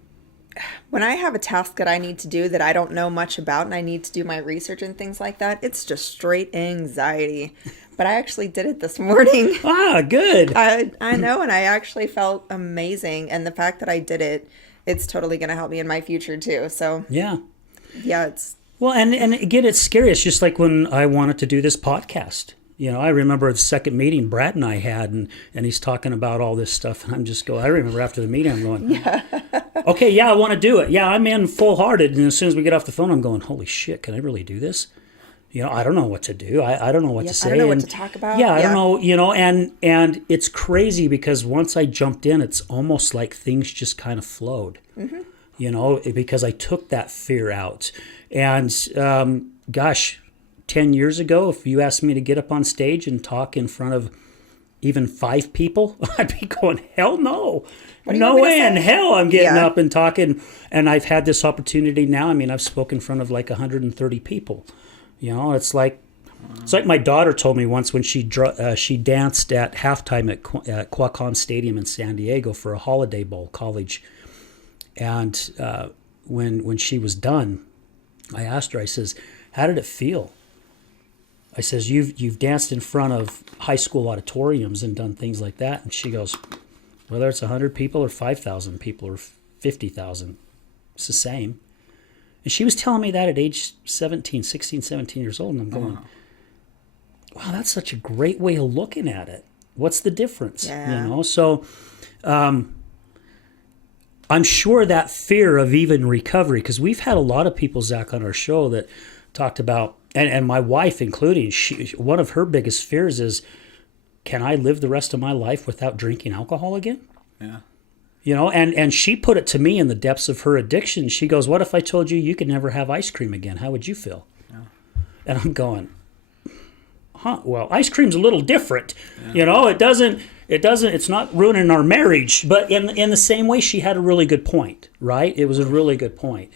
have a task that I need to do that I don't know much about and I need to do my research and things like that, it's just straight anxiety. But I actually did it this morning. Ah, good. I know, and I actually felt amazing. And the fact that I did it, it's totally going to help me in my future too. So Yeah. it's... Well, and again, it's scary. It's just like when I wanted to do this podcast. I remember the second meeting Brad and I had, and he's talking about all this stuff, and I'm just going, I remember after the meeting, I'm going, okay, yeah, I want to do it. Yeah, I'm in full-hearted. And as soon as we get off the phone, I'm going, holy shit, can I really do this? I don't know what to do. I don't know what to say. I don't know what to talk about. Yeah, I don't know, and it's crazy because once I jumped in, it's almost like things just kind of flowed, because I took that fear out. And gosh, 10 years ago, if you asked me to get up on stage and talk in front of, even 5 people, I'd be going, hell no. do you No want me way to in say? hell I'm getting Yeah. up and talking. And I've had this opportunity now. I mean, I've spoken in front of like 130 people. It's like my daughter told me once when she danced at halftime at Qualcomm Stadium in San Diego for a Holiday Bowl college. And when she was done, I asked her, I says, how did it feel? I says, you've danced in front of high school auditoriums and done things like that. And she goes, whether it's 100 people or 5,000 people or 50,000, it's the same. And she was telling me that at age 16, 17 years old. And I'm going, wow, that's such a great way of looking at it. What's the difference? Yeah. So I'm sure that fear of even recovery, because we've had a lot of people, Zach, on our show that talked about, and my wife including, one of her biggest fears is, can I live the rest of my life without drinking alcohol again? Yeah. And she put it to me in the depths of her addiction. She goes, what if I told you could never have ice cream again? How would you feel? Yeah. And I'm going, well, ice cream's a little different. Yeah. It's not ruining our marriage. But in the same way, she had a really good point, right? It was a really good point.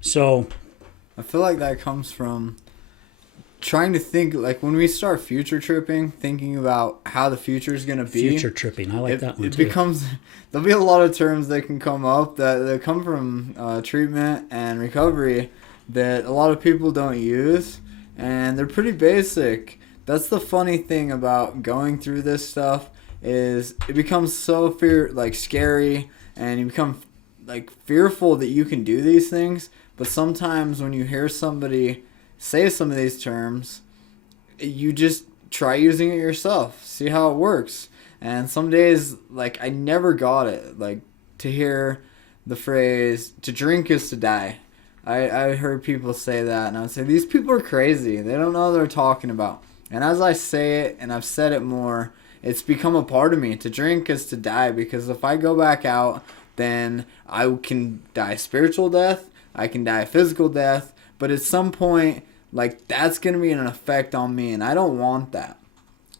So I feel like that comes from trying to think, like when we start future tripping, thinking about how the future is going to be. Future tripping, I like that one it too. becomes, there'll be a lot of terms that can come up that come from treatment and recovery that a lot of people don't use, and they're pretty basic. That's the funny thing about going through this stuff, is it becomes so scary, and you become like fearful that you can do these things. But sometimes when you hear somebody say some of these terms, you just try using it yourself, see how it works. And some days, like, I never got it, like, to hear the phrase, to drink is to die. I heard people say that, and I would say, these people are crazy. They don't know what they're talking about. And as I say it, and I've said it more, it's become a part of me. To drink is to die, because if I go back out, then I can die spiritual death, I can die physical death, but at some point, like, that's going to be an effect on me, and I don't want that.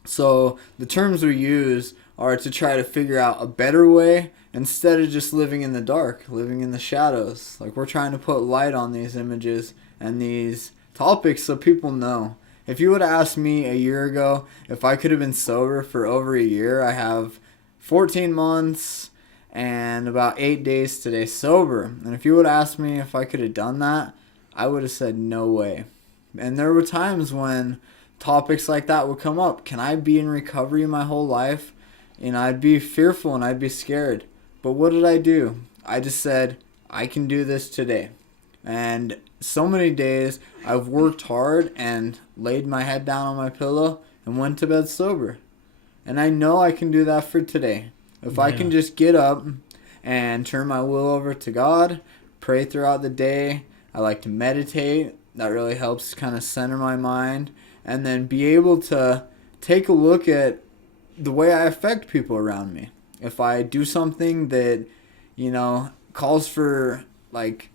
So the terms we use are to try to figure out a better way instead of just living in the dark, living in the shadows. Like, we're trying to put light on these images and these topics so people know. If you would have asked me a year ago if I could have been sober for over a year, I have 14 months and about 8 days today sober. And if you would have asked me if I could have done that, I would have said no way. And there were times when topics like that would come up. Can I be in recovery my whole life? And I'd be fearful and I'd be scared. But what did I do? I just said, I can do this today. And so many days I've worked hard and laid my head down on my pillow and went to bed sober. And I know I can do that for today. If I can just get up and turn my will over to God, pray throughout the day. I like to meditate. That really helps kind of center my mind. And then be able to take a look at the way I affect people around me. If I do something that, calls for, like,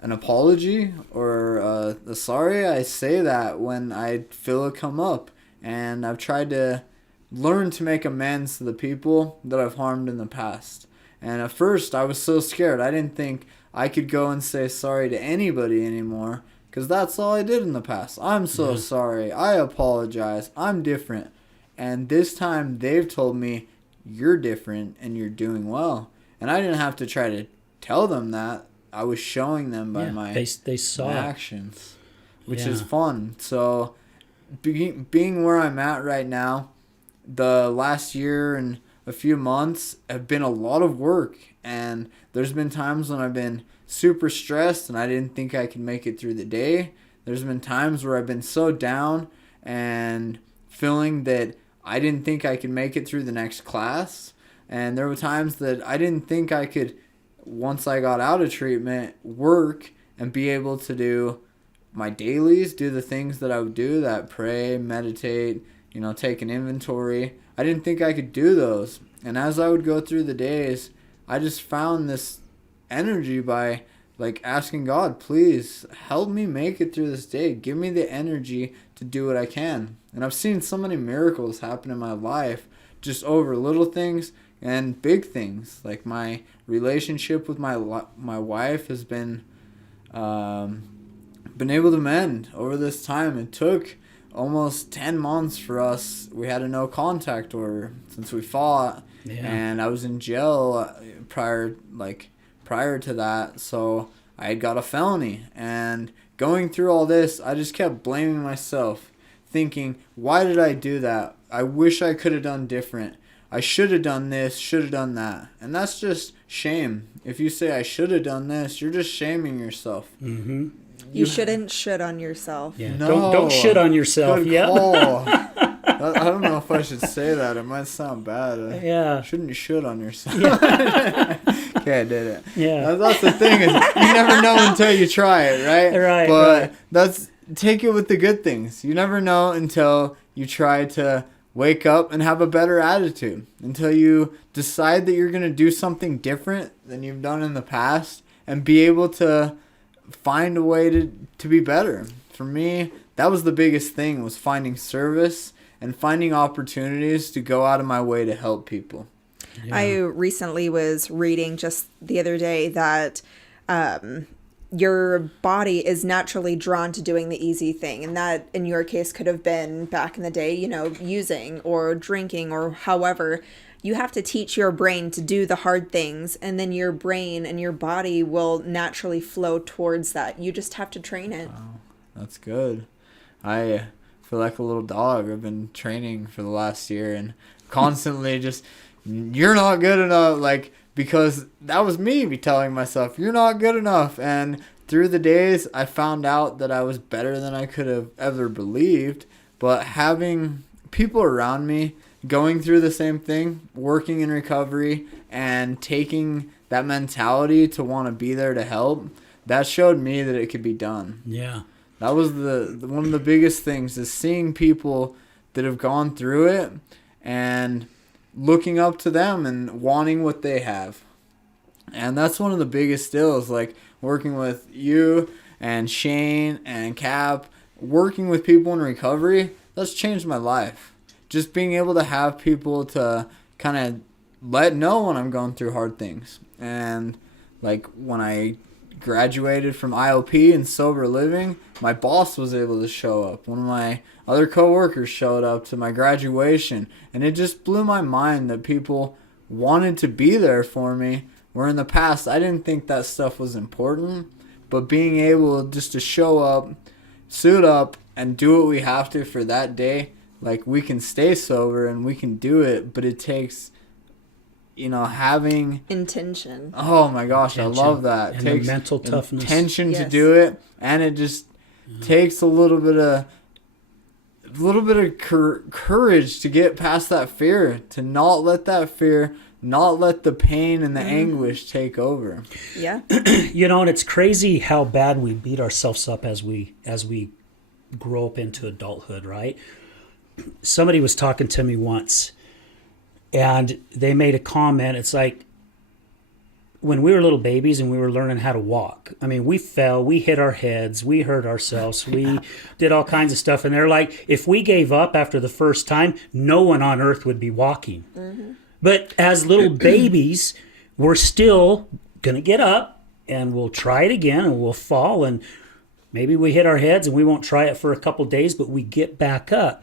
an apology or a sorry, I say that when I feel it come up. And I've tried to learn to make amends to the people that I've harmed in the past. And at first, I was so scared. I didn't think I could go and say sorry to anybody anymore, because that's all I did in the past. I'm so sorry. I apologize. I'm different. And this time, they've told me, you're different and you're doing well. And I didn't have to try to tell them that. I was showing them by they saw my it. actions, which is fun. So being where I'm at right now, the last year and a few months have been a lot of work. And there's been times when I've been super stressed and I didn't think I could make it through the day. There's been times where I've been so down and feeling that I didn't think I could make it through the next class. And there were times that I didn't think I could, once I got out of treatment, work and be able to do my dailies, do the things that I would do, that pray, meditate, take an inventory. I didn't think I could do those. And as I would go through the days, I just found this energy by, like, asking God, please help me make it through this day. Give me the energy to do what I can. And I've seen so many miracles happen in my life just over little things and big things. Like my relationship with my wife has been able to mend over this time. It took almost 10 months for us. We had a no contact order since we fought, and I was in jail prior to that, so I had got a felony. And going through all this, I just kept blaming myself, thinking, why did I do that? I wish I could have done different. I should have done this, should have done that. And that's just shame. If you say I should have done this, you're just shaming yourself. Mm-hmm. You shouldn't shit on yourself. Yeah. No. Don't shit on yourself. Good call. I don't know if I should say that. It might sound bad. Yeah. Shouldn't you shit on yourself? Yeah. Okay, I did it. Yeah. That's the thing, is you never know until you try it, right? Right. But take it with the good things. You never know until you try to wake up and have a better attitude. Until you decide that you're going to do something different than you've done in the past and be able to find a way to be better. For me, that was the biggest thing, was finding service and finding opportunities to go out of my way to help people. Yeah. I recently was reading just the other day that your body is naturally drawn to doing the easy thing. And that, in your case, could have been back in the day, using or drinking or however. You have to teach your brain to do the hard things, and then your brain and your body will naturally flow towards that. You just have to train it. Wow, that's good. I feel like a little dog. I've been training for the last year and constantly just, you're not good enough, because that was me telling myself, you're not good enough. And through the days, I found out that I was better than I could have ever believed. But having people around me going through the same thing, working in recovery, and taking that mentality to want to be there to help, that showed me that it could be done. Yeah. That was one of the biggest things, is seeing people that have gone through it and looking up to them and wanting what they have. And that's one of the biggest deals, like working with you and Shane and Cap, working with people in recovery, that's changed my life. Just being able to have people to kind of let know when I'm going through hard things. And when I graduated from IOP and sober living, my boss was able to show up. One of my other coworkers showed up to my graduation, and it just blew my mind that people wanted to be there for me, where in the past I didn't think that stuff was important. But being able just to show up, suit up, and do what we have to for that day, we can stay sober and we can do it, but it takes, having intention. Oh my gosh, intention. I love that. And It takes mental toughness. Intention to do it, and it just takes a little bit of courage to get past that fear, to not let that fear, not let the pain and the anguish take over. Yeah. And it's crazy how bad we beat ourselves up as we grow up into adulthood, right? Somebody was talking to me once, and they made a comment. It's like, when we were little babies and we were learning how to walk, I mean, we fell, we hit our heads, we hurt ourselves, we did all kinds of stuff. And they're like, if we gave up after the first time, no one on earth would be walking. Mm-hmm. But as little babies, we're still going to get up, and we'll try it again, and we'll fall, and maybe we hit our heads and we won't try it for a couple days, but we get back up.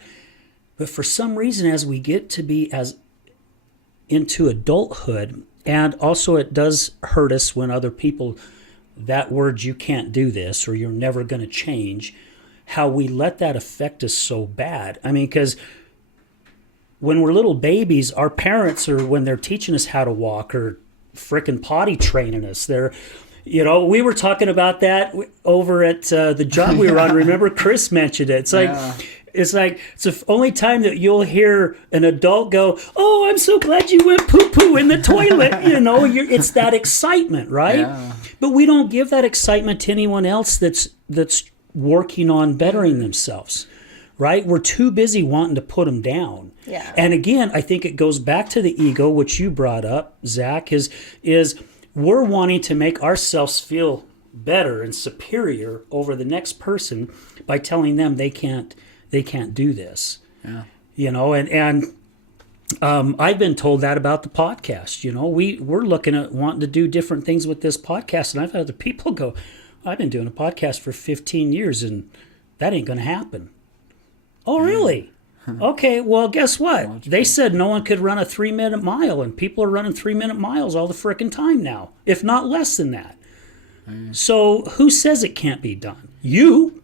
But for some reason, as we get to be into adulthood, and also it does hurt us when other people, that word, you can't do this, or you're never going to change, how we let that affect us so bad. I mean, because when we're little babies, our parents are, when they're teaching us how to walk, or frickin' potty training us, we were talking about that over at the job we were on. Remember, Chris mentioned it. It's the only time that you'll hear an adult go, "Oh, I'm so glad you went poo-poo in the toilet." It's that excitement, right? Yeah. But we don't give that excitement to anyone else that's working on bettering themselves, right? We're too busy wanting to put them down. Yeah. And again, I think it goes back to the ego, which you brought up, Zach, is we're wanting to make ourselves feel better and superior over the next person by telling them they can't do this. Yeah. And I've been told that about the podcast. You know, we're looking at wanting to do different things with this podcast, and I've had other people go, "I've been doing a podcast for 15 years, and that ain't going to happen." Oh, really? Okay, well, guess what? They said no one could run a 3-minute mile, and people are running 3-minute miles all the frickin' time now, if not less than that. So who says it can't be done? You.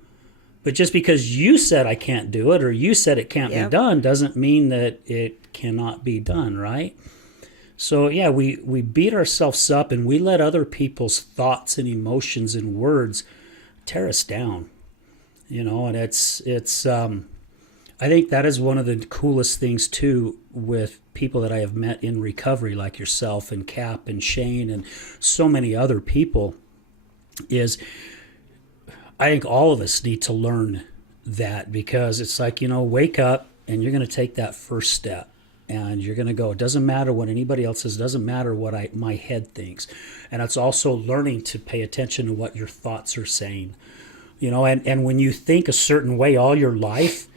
But just because you said I can't do it or you said it can't be done doesn't mean that it cannot be done, right? So, yeah, we beat ourselves up and we let other people's thoughts and emotions and words tear us down, you know, and it's I think that is one of the coolest things, too, with people that I have met in recovery, like yourself and Cap and Shane and so many other people, is I think all of us need to learn that, because it's like, you know, wake up and you're going to take that first step and you're going to go. It doesn't matter what anybody else says. It doesn't matter what my head thinks. And it's also learning to pay attention to what your thoughts are saying. You know, and when you think a certain way all your life,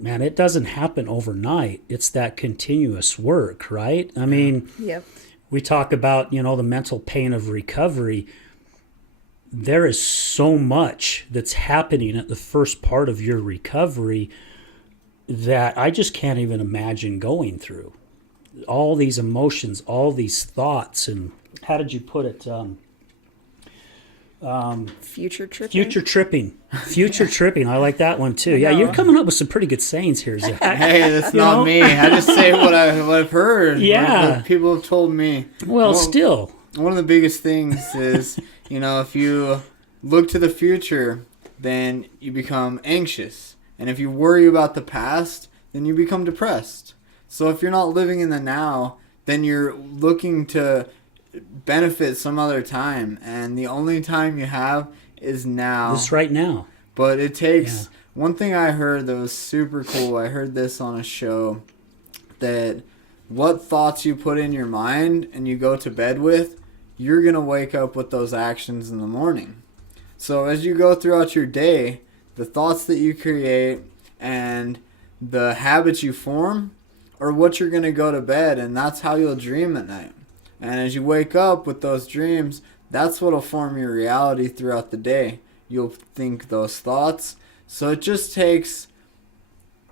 man, it doesn't happen overnight. It's that continuous work, right? I mean, we talk about, you know, the mental pain of recovery. There is so much that's happening at the first part of your recovery that I just can't even imagine going through. All these emotions, all these thoughts, and how did you put it? Future tripping. Future tripping. I like that one too. Yeah, you're coming up with some pretty good sayings here, Zach. Hey, that's not me. I just say what I've heard. Yeah. What people have told me. Well, still. One of the biggest things is, you know, if you look to the future, then you become anxious. And if you worry about the past, then you become depressed. So if you're not living in the now, then you're looking to benefit some other time. And the only time you have is now. This right now. But it takes... One thing I heard that was super cool, I heard this on a show, that what thoughts you put in your mind and you go to bed with, you're going to wake up with those actions in the morning. So as you go throughout your day, the thoughts that you create and the habits you form are what you're going to go to bed, and that's how you'll dream at night. And as you wake up with those dreams, that's what will form your reality throughout the day. You'll think those thoughts. So it just takes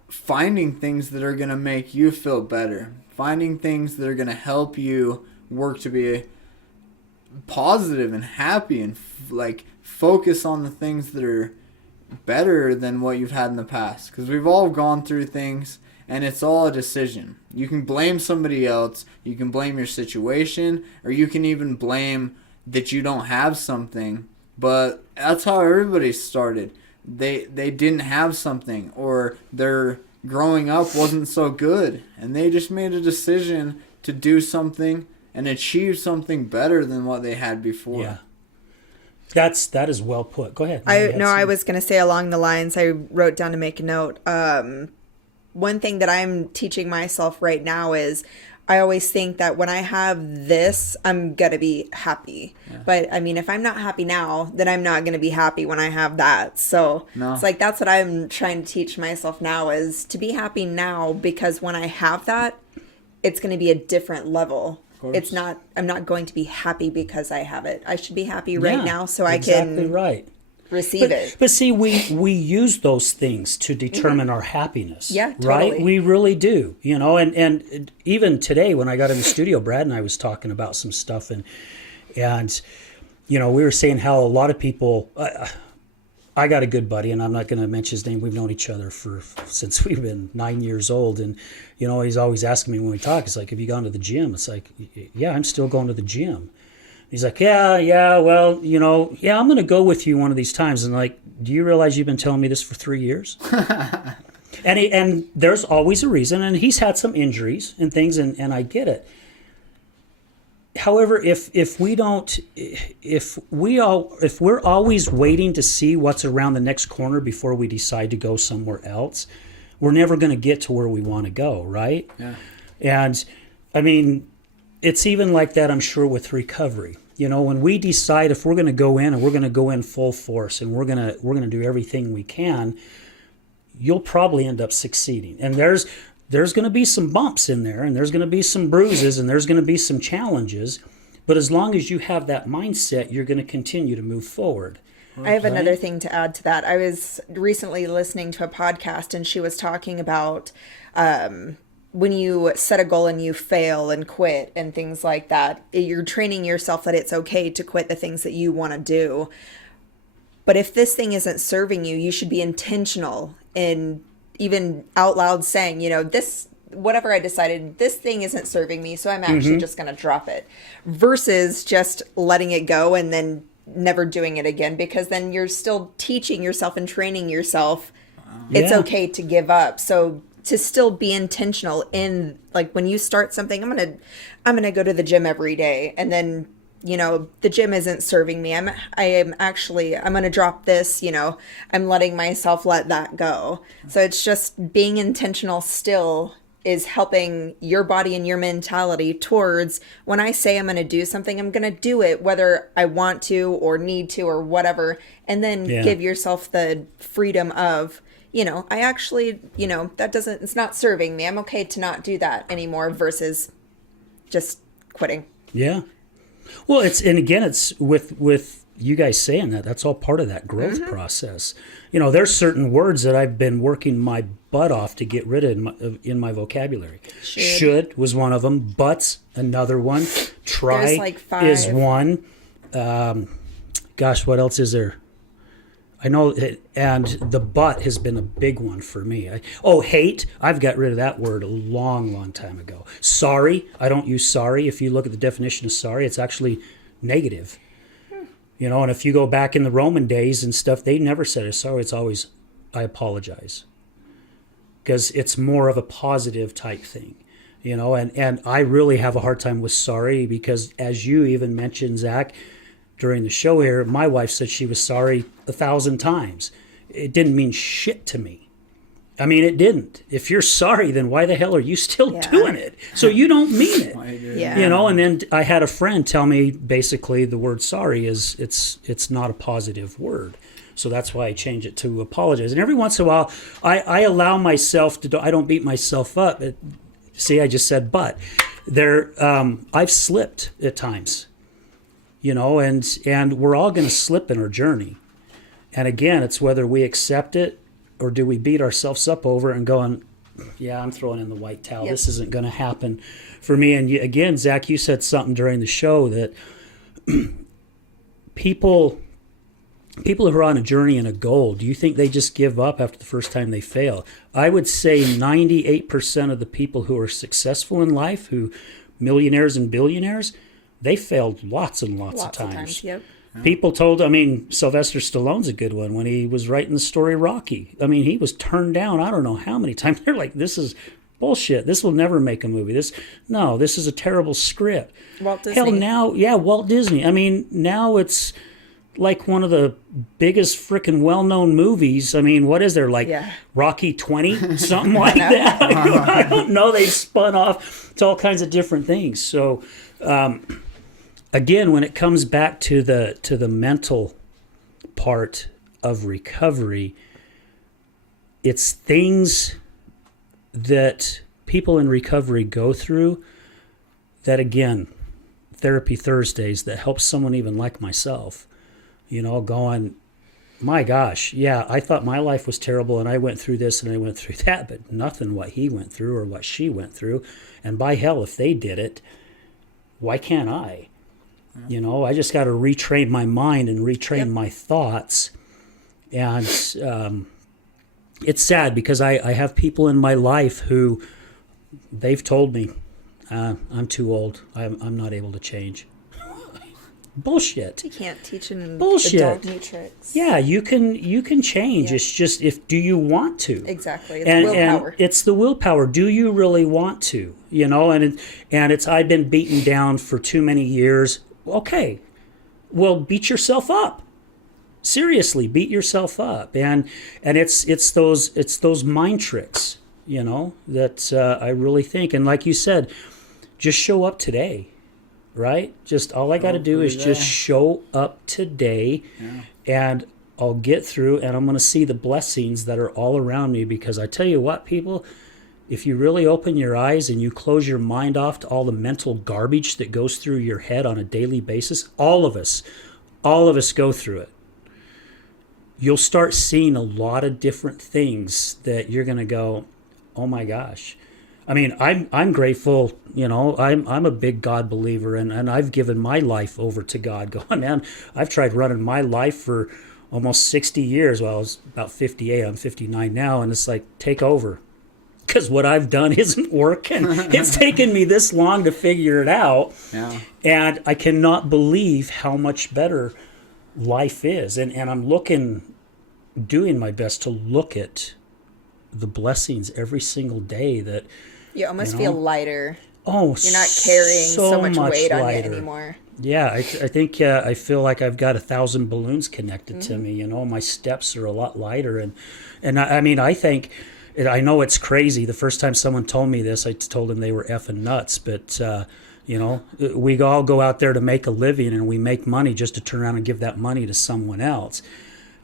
finding things that are going to make you feel better. Finding things that are going to help you work to be positive and happy and focus on the things that are better than what you've had in the past. Because we've all gone through things and it's all a decision. You can blame somebody else, you can blame your situation, or you can even blame that you don't have something. But that's how everybody started. They didn't have something, or their growing up wasn't so good, and they just made a decision to do something and achieve something better than what they had before. Yeah. That is well put. Go ahead. I was going to say along the lines, I wrote down to make a note. One thing that I'm teaching myself right now is I always think that when I have this, I'm going to be happy. Yeah. But I mean, if I'm not happy now, then I'm not going to be happy when I have that. So It's like, that's what I'm trying to teach myself now, is to be happy now, because when I have that, it's going to be a different level. I'm not going to be happy because I have it. I should be happy right now so I can receive it. But see, we use those things to determine our happiness. Yeah, totally. Right? We really do. You know, and even today when I got in the studio, Brad and I was talking about some stuff, and you know, we were saying how a lot of people. I got a good buddy, and I'm not going to mention his name. We've known each other since we've been 9 years old, and you know, he's always asking me when we talk. It's like, have you gone to the gym? It's like, yeah, I'm still going to the gym. He's like, yeah, well, you know, yeah, I'm going to go with you one of these times. And like, do you realize you've been telling me this for 3 years? and there's always a reason, and he's had some injuries and things, and I get it. However, if we're always waiting to see what's around the next corner before we decide to go somewhere else, we're never going to get to where we want to go, right? Yeah. And I mean, it's even like that, I'm sure, with recovery. You know, when we decide if we're going to go in, and we're going to go in full force, and we're going to do everything we can, you'll probably end up succeeding. And there's going to be some bumps in there, and there's going to be some bruises, and there's going to be some challenges. But as long as you have that mindset, you're going to continue to move forward. I have another thing to add to that. I was recently listening to a podcast, and she was talking about when you set a goal and you fail and quit and things like that, you're training yourself that it's okay to quit the things that you want to do. But if this thing isn't serving you, you should be intentional in even out loud saying, this, whatever I decided, this thing isn't serving me, so I'm actually just going to drop it, versus just letting it go and then never doing it again, because then you're still teaching yourself and training yourself. It's okay to give up. So to still be intentional in, like, when you start something, I'm going to go to the gym every day, and then the gym isn't serving me. I'm going to drop this, I'm letting myself let that go. So it's just being intentional still is helping your body and your mentality towards, when I say I'm going to do something, I'm going to do it, whether I want to or need to or whatever. And then give yourself the freedom of, I actually, it's not serving me. I'm okay to not do that anymore, versus just quitting. Yeah. Well, it's with you guys saying that's all part of that growth process. There's certain words that I've been working my butt off to get rid of in my vocabulary. Should was one of them. But's another one. Try There's like 5. is one. Gosh, what else is there? I know, and the but has been a big one for me. Hate. I've got rid of that word a long, long time ago. Sorry. I don't use sorry. If you look at the definition of sorry, it's actually negative. And if you go back in the Roman days and stuff, they never said sorry. It's always, I apologize. Because it's more of a positive type thing. And I really have a hard time with sorry, because as you even mentioned, Zach, during the show here, my wife said she was sorry 1,000 times. It didn't mean shit to me. I mean, it didn't. If you're sorry, then why the hell are you still doing it? So you don't mean it. And then I had a friend tell me basically the word sorry it's not a positive word. So that's why I change it to apologize. And every once in a while, I allow myself to I don't beat myself up. See, I just said but. I've slipped at times. And we're all going to slip in our journey. And again, it's whether we accept it or do we beat ourselves up over it and going, yeah, I'm throwing in the white towel. Yep. This isn't going to happen for me. And again, Zach, you said something during the show that people who are on a journey and a goal, do you think they just give up after the first time they fail? I would say 98% of the people who are successful in life, who millionaires and billionaires, they failed lots and lots of times. Yep. People Sylvester Stallone's a good one when he was writing the story Rocky. I mean, he was turned down I don't know how many times. They're like, this is bullshit. This will never make a movie. This is a terrible script. Walt Disney. Hell, now, Walt Disney. I mean, now it's like one of the biggest freaking well-known movies. I mean, what is there, like Rocky 20? Something like that? I don't know. They've spun off to all kinds of different things. So, again, when it comes back to the mental part of recovery, it's things that people in recovery go through that, again, Therapy Thursdays, that helps someone even like myself, going, my gosh, I thought my life was terrible and I went through this and I went through that, but nothing what he went through or what she went through. And by hell, if they did it, why can't I? I just got to retrain my mind and retrain my thoughts. And it's sad because I have people in my life who they've told me, I'm too old. I'm not able to change. Bullshit. You can't teach an Bullshit. adult new tricks. Yeah, you can change. It's just, do you want to? Exactly. It's willpower. And it's the willpower. Do you really want to? And it's I've been beaten down for too many years. Okay, well, beat yourself up. Seriously, beat yourself up. And it's those mind tricks, that I really think. And like you said, just show up today. Right? Just all I got to do is just show up today, and I'll get through, and I'm going to see the blessings that are all around me, because I tell you what, people, if you really open your eyes and you close your mind off to all the mental garbage that goes through your head on a daily basis, all of us go through it. You'll start seeing a lot of different things that you're going to go, oh my gosh. I mean, I'm grateful, you know, I'm a big God believer, and I've given my life over to God. Going, man, I've tried running my life for almost 60 years. Well, I was about 58, I'm 59 now, and it's like, take over. Because what I've done isn't working. It's taken me this long to figure it out. Yeah. And I cannot believe how much better life is. And I'm doing my best to look at the blessings every single day that, You almost you know, feel lighter. oh, You're not carrying so much weight on you lighter. anymore. Yeah, I think I feel like I've got 1,000 balloons connected to me. You know, my steps are a lot lighter, and I mean, I know it's crazy. The first time someone told me this, I told them they were effing nuts. But you know, we all go out there to make a living, and we make money just to turn around and give that money to someone else.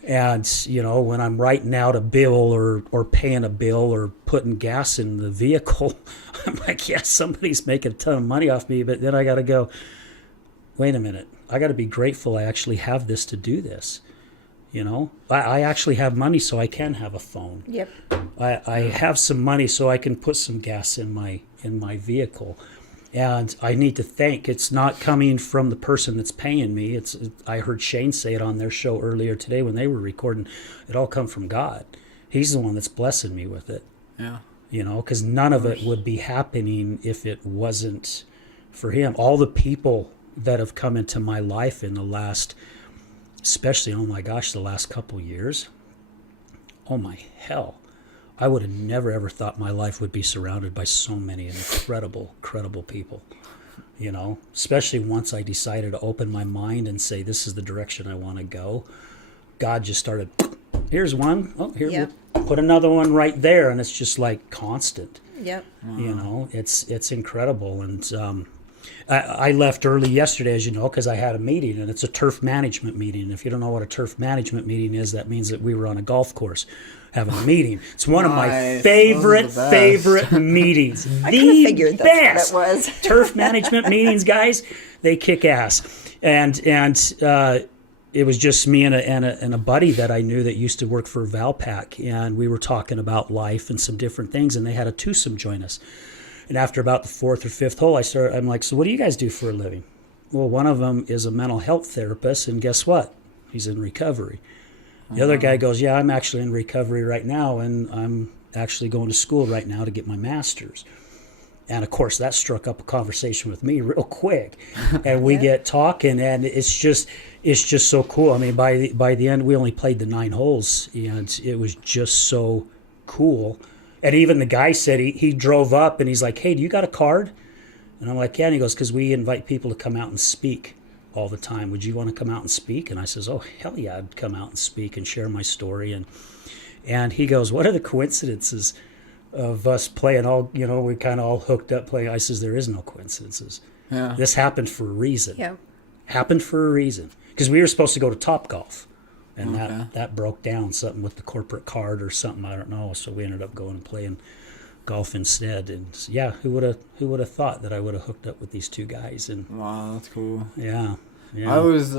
And you know, when I'm writing out a bill or paying a bill or putting gas in the vehicle, I'm like, yeah, somebody's making a ton of money off me. But then I got to go, wait a minute, I got to be grateful I actually have this to do this. You know, I actually have money so I can have a phone. Yep. I have some money so I can put some gas in my vehicle. And I need to thank, it's not coming from the person that's paying me. I heard Shane say it on their show earlier today when they were recording. It all come from God. He's the one that's blessing me with it. Yeah. You know, because none of it would be happening if it wasn't for him. All the people that have come into my life in the last, especially, oh my gosh, the last couple years, oh my hell, I would have never ever thought my life would be surrounded by so many incredible people, you know, especially once I decided to open my mind and say, this is the direction I want to go. God just started, here's one, oh, here, Yep. we'll put another one right there. And it's just like constant, Yep. you know, it's incredible. And I left early yesterday, as you know, because I had a meeting, and it's a turf management meeting. If you don't know what a turf management meeting is, that means that we were on a golf course having a meeting. It's one of my Nice. favorite Those are the best. meetings. I kind of figured that's best. what it was. Turf management meetings, guys, they kick ass. And it was just me and a buddy that I knew that used to work for Valpak, and we were talking about life and some different things, and they had a twosome join us. And after about the fourth or fifth hole, I'm like, so what do you guys do for a living? Well, one of them is a mental health therapist, and guess what? He's in recovery. The other guy goes, yeah, I'm actually in recovery right now, and I'm actually going to school right now to get my master's. And of course, that struck up a conversation with me real quick, and we get talking, and it's just so cool. I mean, by the end, we only played the 9 holes, and it was just so cool. And even the guy said he drove up, and he's like, hey, do you got a card? And I'm like, yeah. And he goes, because we invite people to come out and speak all the time. Would you want to come out and speak? And I says, oh, hell yeah, I'd come out and speak and share my story. And he goes, what are the coincidences of us playing all, you know, we kind of all hooked up playing? I says, there is no coincidences. Yeah. This happened for a reason. Yep. Happened for a reason. Because we were supposed to go to Topgolf. And Okay. that broke down, something with the corporate card or something, I don't know. So we ended up going and playing golf instead. And yeah, who would have thought that I would have hooked up with these two guys? And Wow, that's cool. yeah. I was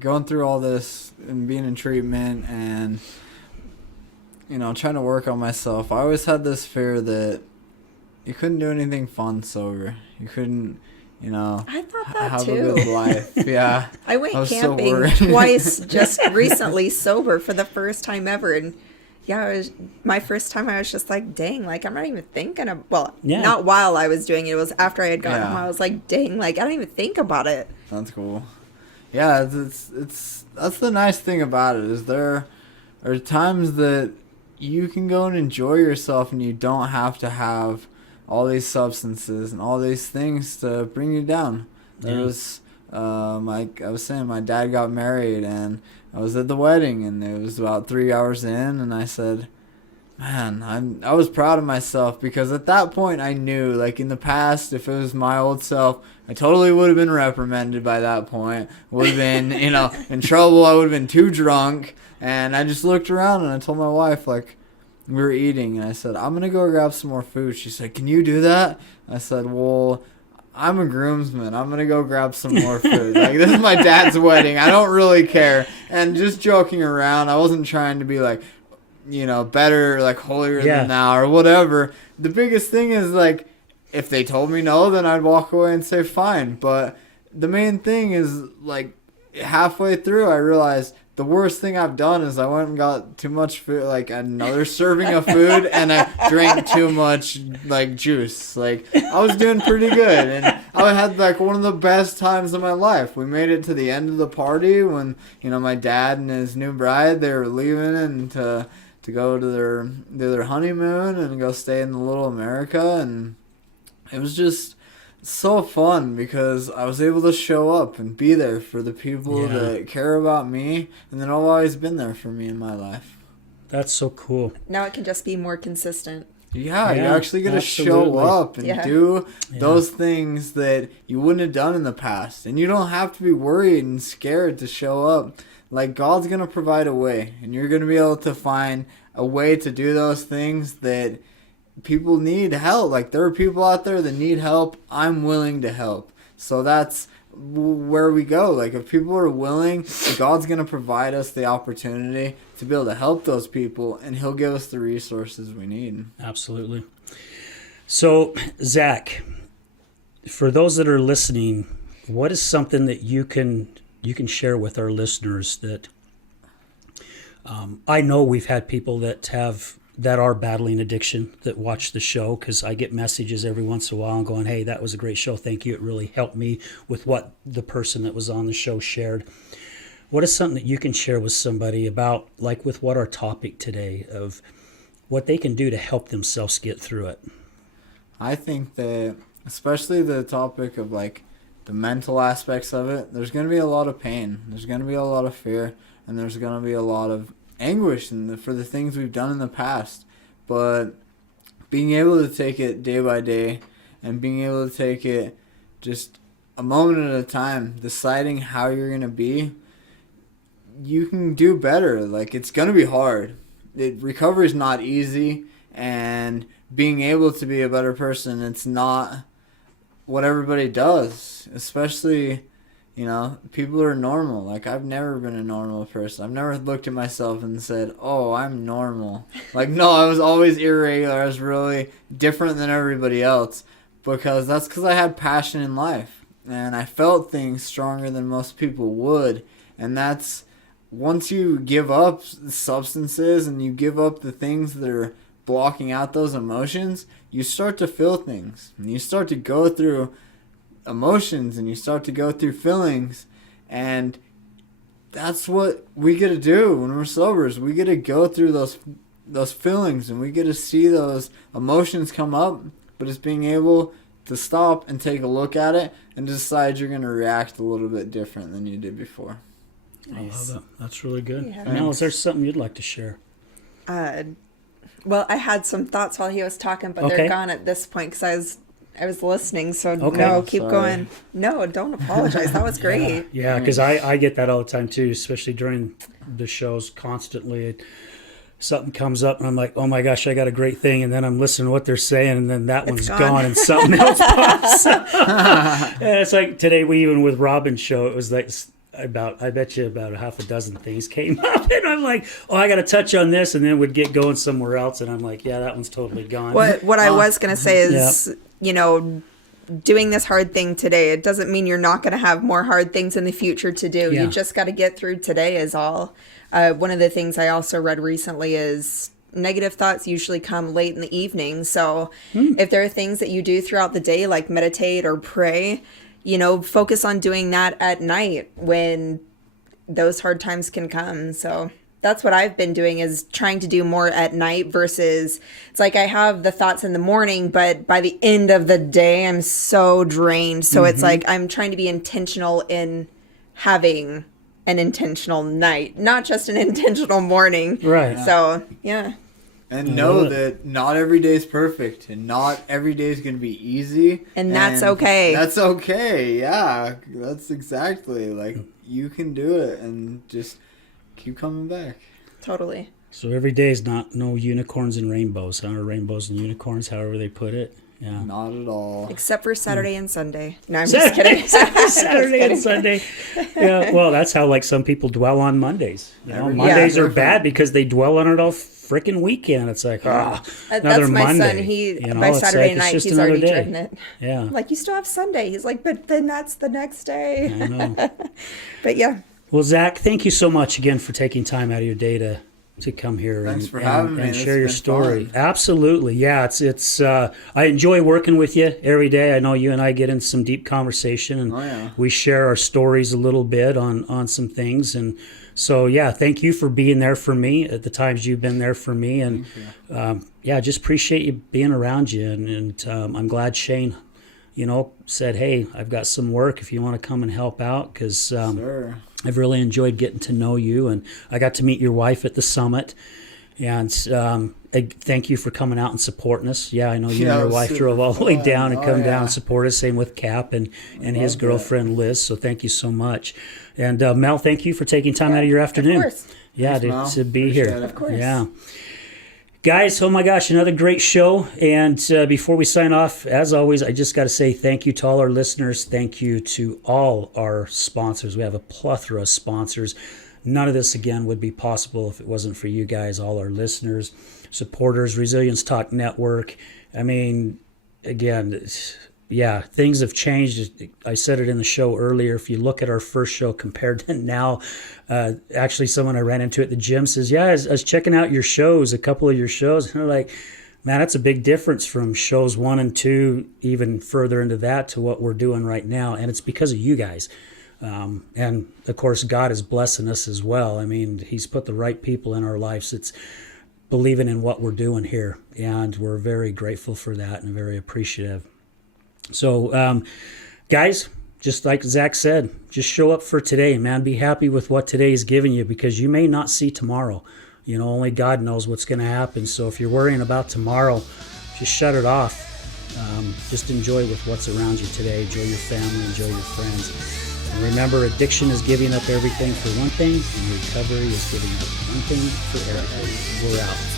going through all this and being in treatment and, you know, trying to work on myself. I always had this fear that you couldn't do anything fun sober. You couldn't, you know, I thought that have too. a good life. Yeah. I went I was so camping worried. twice just recently, sober for the first time ever, and yeah, it was my first time. I was just like, dang, like I'm not even thinking of. Well, Yeah. not while I was doing it. It was after I had gotten Yeah. home. I was like, dang, like I don't even think about it. That's cool. Yeah, it's that's the nice thing about it is there are times that you can go and enjoy yourself and you don't have to have all these substances and all these things to bring you down. There Yeah. was like I was saying, my dad got married and I was at the wedding and it was about 3 hours in and I said, man, I was proud of myself because at that point I knew, like in the past, if it was my old self, I totally would have been reprimanded by that point. Would have been, you know, in trouble. I would have been too drunk. And I just looked around and I told my wife, like, we were eating, and I said, I'm going to go grab some more food. She said, can you do that? I said, well, I'm a groomsman. I'm going to go grab some more food. Like, this is my dad's wedding. I don't really care. And just joking around. I wasn't trying to be like, you know, better, like holier than thou or whatever. The biggest thing is, like, if they told me no, then I'd walk away and say fine. But the main thing is, like, halfway through, I realized the worst thing I've done is I went and got too much food, like another serving of food, and I drank too much, like, juice. Like, I was doing pretty good, and I had, like, one of the best times of my life. We made it to the end of the party when, you know, my dad and his new bride, they were leaving and to go to their honeymoon and go stay in the little America, and it was just so fun because I was able to show up and be there for the people that care about me and that have always been there for me in my life. That's so cool. Now it can just be more consistent. Yeah, you actually get to show up and do those things that you wouldn't have done in the past. And you don't have to be worried and scared to show up. Like, God's going to provide a way, and you're going to be able to find a way to do those things that people need help. Like, there are people out there that need help. I'm willing to help. So that's where we go. Like, if people are willing, God's going to provide us the opportunity to be able to help those people, and he'll give us the resources we need. Absolutely. So, Zach, for those that are listening, what is something that you can share with our listeners that I know we've had people that are battling addiction that watch the show, because I get messages every once in a while and going, hey, that was a great show. Thank you. It really helped me with what the person that was on the show shared. What is something that you can share with somebody about, like with what our topic today, of what they can do to help themselves get through it? I think that, especially the topic of, like, the mental aspects of it, there's going to be a lot of pain. There's going to be a lot of fear, and there's going to be a lot of anguish for the things we've done in the past. But being able to take it day by day and being able to take it just a moment at a time, deciding how you're going to be, you can do better. Like, it's going to be hard. Recovery is not easy, and being able to be a better person, it's not what everybody does, especially, you know, people are normal. Like, I've never been a normal person. I've never looked at myself and said, oh, I'm normal. Like, no, I was always irregular. I was really different than everybody else, because I had passion in life, and I felt things stronger than most people would. And that's, once you give up substances and you give up the things that are blocking out those emotions, you start to feel things, and you start to go through emotions, and you start to go through feelings, and that's what we get to do when we're sober. Is we get to go through those feelings, and we get to see those emotions come up, but it's being able to stop and take a look at it and decide you're going to react a little bit different than you did before. Nice. I love it. That's really good. Yeah. Mel, is there something you'd like to share? Well, I had some thoughts while he was talking, but they're gone at this point because I was listening. So no, keep going. No, don't apologize. That was great. Yeah, because I get that all the time too, especially during the shows. Constantly, something comes up and I'm like, oh my gosh, I got a great thing, and then I'm listening to what they're saying, and then that one's gone and something else pops up. Yeah, it's like today, even with Robin's show, it was like I bet you about a half a dozen things came up, and I'm like, oh, I got to touch on this, and then would get going somewhere else, and I'm like, yeah, that one's totally gone. What I was going to say is, you know, doing this hard thing today, it doesn't mean you're not going to have more hard things in the future to do. You just got to get through today is all. One of the things I also read recently is negative thoughts usually come late in the evening. So if there are things that you do throughout the day, like meditate or pray, you know, focus on doing that at night when those hard times can come. So that's what I've been doing, is trying to do more at night versus, it's like I have the thoughts in the morning, but by the end of the day, I'm so drained. So it's like I'm trying to be intentional in having an intentional night, not just an intentional morning. Right. So, yeah. And know that not every day is perfect, and not every day is going to be easy. And that's okay. That's okay, yeah. That's exactly, like, you can do it, and just keep coming back. Totally. So every day is not no unicorns and rainbows, or rainbows and unicorns, however they put it. Yeah. Not at all. Except for Saturday and Sunday. No, I'm just kidding. Saturday and Sunday. Yeah. Well, that's how like some people dwell on Mondays. You know, Mondays are bad because they dwell on it all freaking weekend. It's like, another that's my Monday. son. He You know, by it's Saturday like, it's night just he's another already day. dreading it. Yeah. I'm like, you still have Sunday. He's like, but then that's the next day. I know. But yeah. Well, Zach, thank you so much again for taking time out of your day to come here Thanks for having me. and It's share your been story. fun. Absolutely. Yeah, it's I enjoy working with you every day. I know you and I get into some deep conversation, and we share our stories a little bit on some things. And so, yeah, thank you for being there for me at the times you've been there for me. And just appreciate you being around you. And I'm glad Shane, said, hey, I've got some work if you want to come and help out, because Sure. I've really enjoyed getting to know you, and I got to meet your wife at the summit. And thank you for coming out and supporting us. Yeah, I know you and your wife drove all the way down and come down and support us. Same with Cap and his girlfriend Liz. So thank you so much. And Mel, thank you for taking time out of your afternoon. Of course. Yeah, Thanks, to be Appreciate here. it. Of course. Yeah. Guys, oh my gosh, another great show. And before we sign off, as always, I just got to say thank you to all our listeners. Thank you to all our sponsors. We have a plethora of sponsors. None of this, again, would be possible if it wasn't for you guys, all our listeners, supporters, Resilience Talk Network. I mean, again, yeah, things have changed. I said it in the show earlier. If you look at our first show compared to now, actually someone I ran into at the gym says, yeah, I was checking out your shows, a couple of your shows. And they're like, man, that's a big difference from shows 1 and 2, even further into that, to what we're doing right now. And it's because of you guys. And of course, God is blessing us as well. I mean, he's put the right people in our lives. It's believing in what we're doing here. And we're very grateful for that and very appreciative. So, guys, just like Zach said, just show up for today, man. Be happy with what today is giving you, because you may not see tomorrow. Only God knows what's going to happen. So if you're worrying about tomorrow, just shut it off. Just enjoy with what's around you today. Enjoy your family, enjoy your friends. And remember, addiction is giving up everything for one thing, and recovery is giving up one thing for everything. We're out.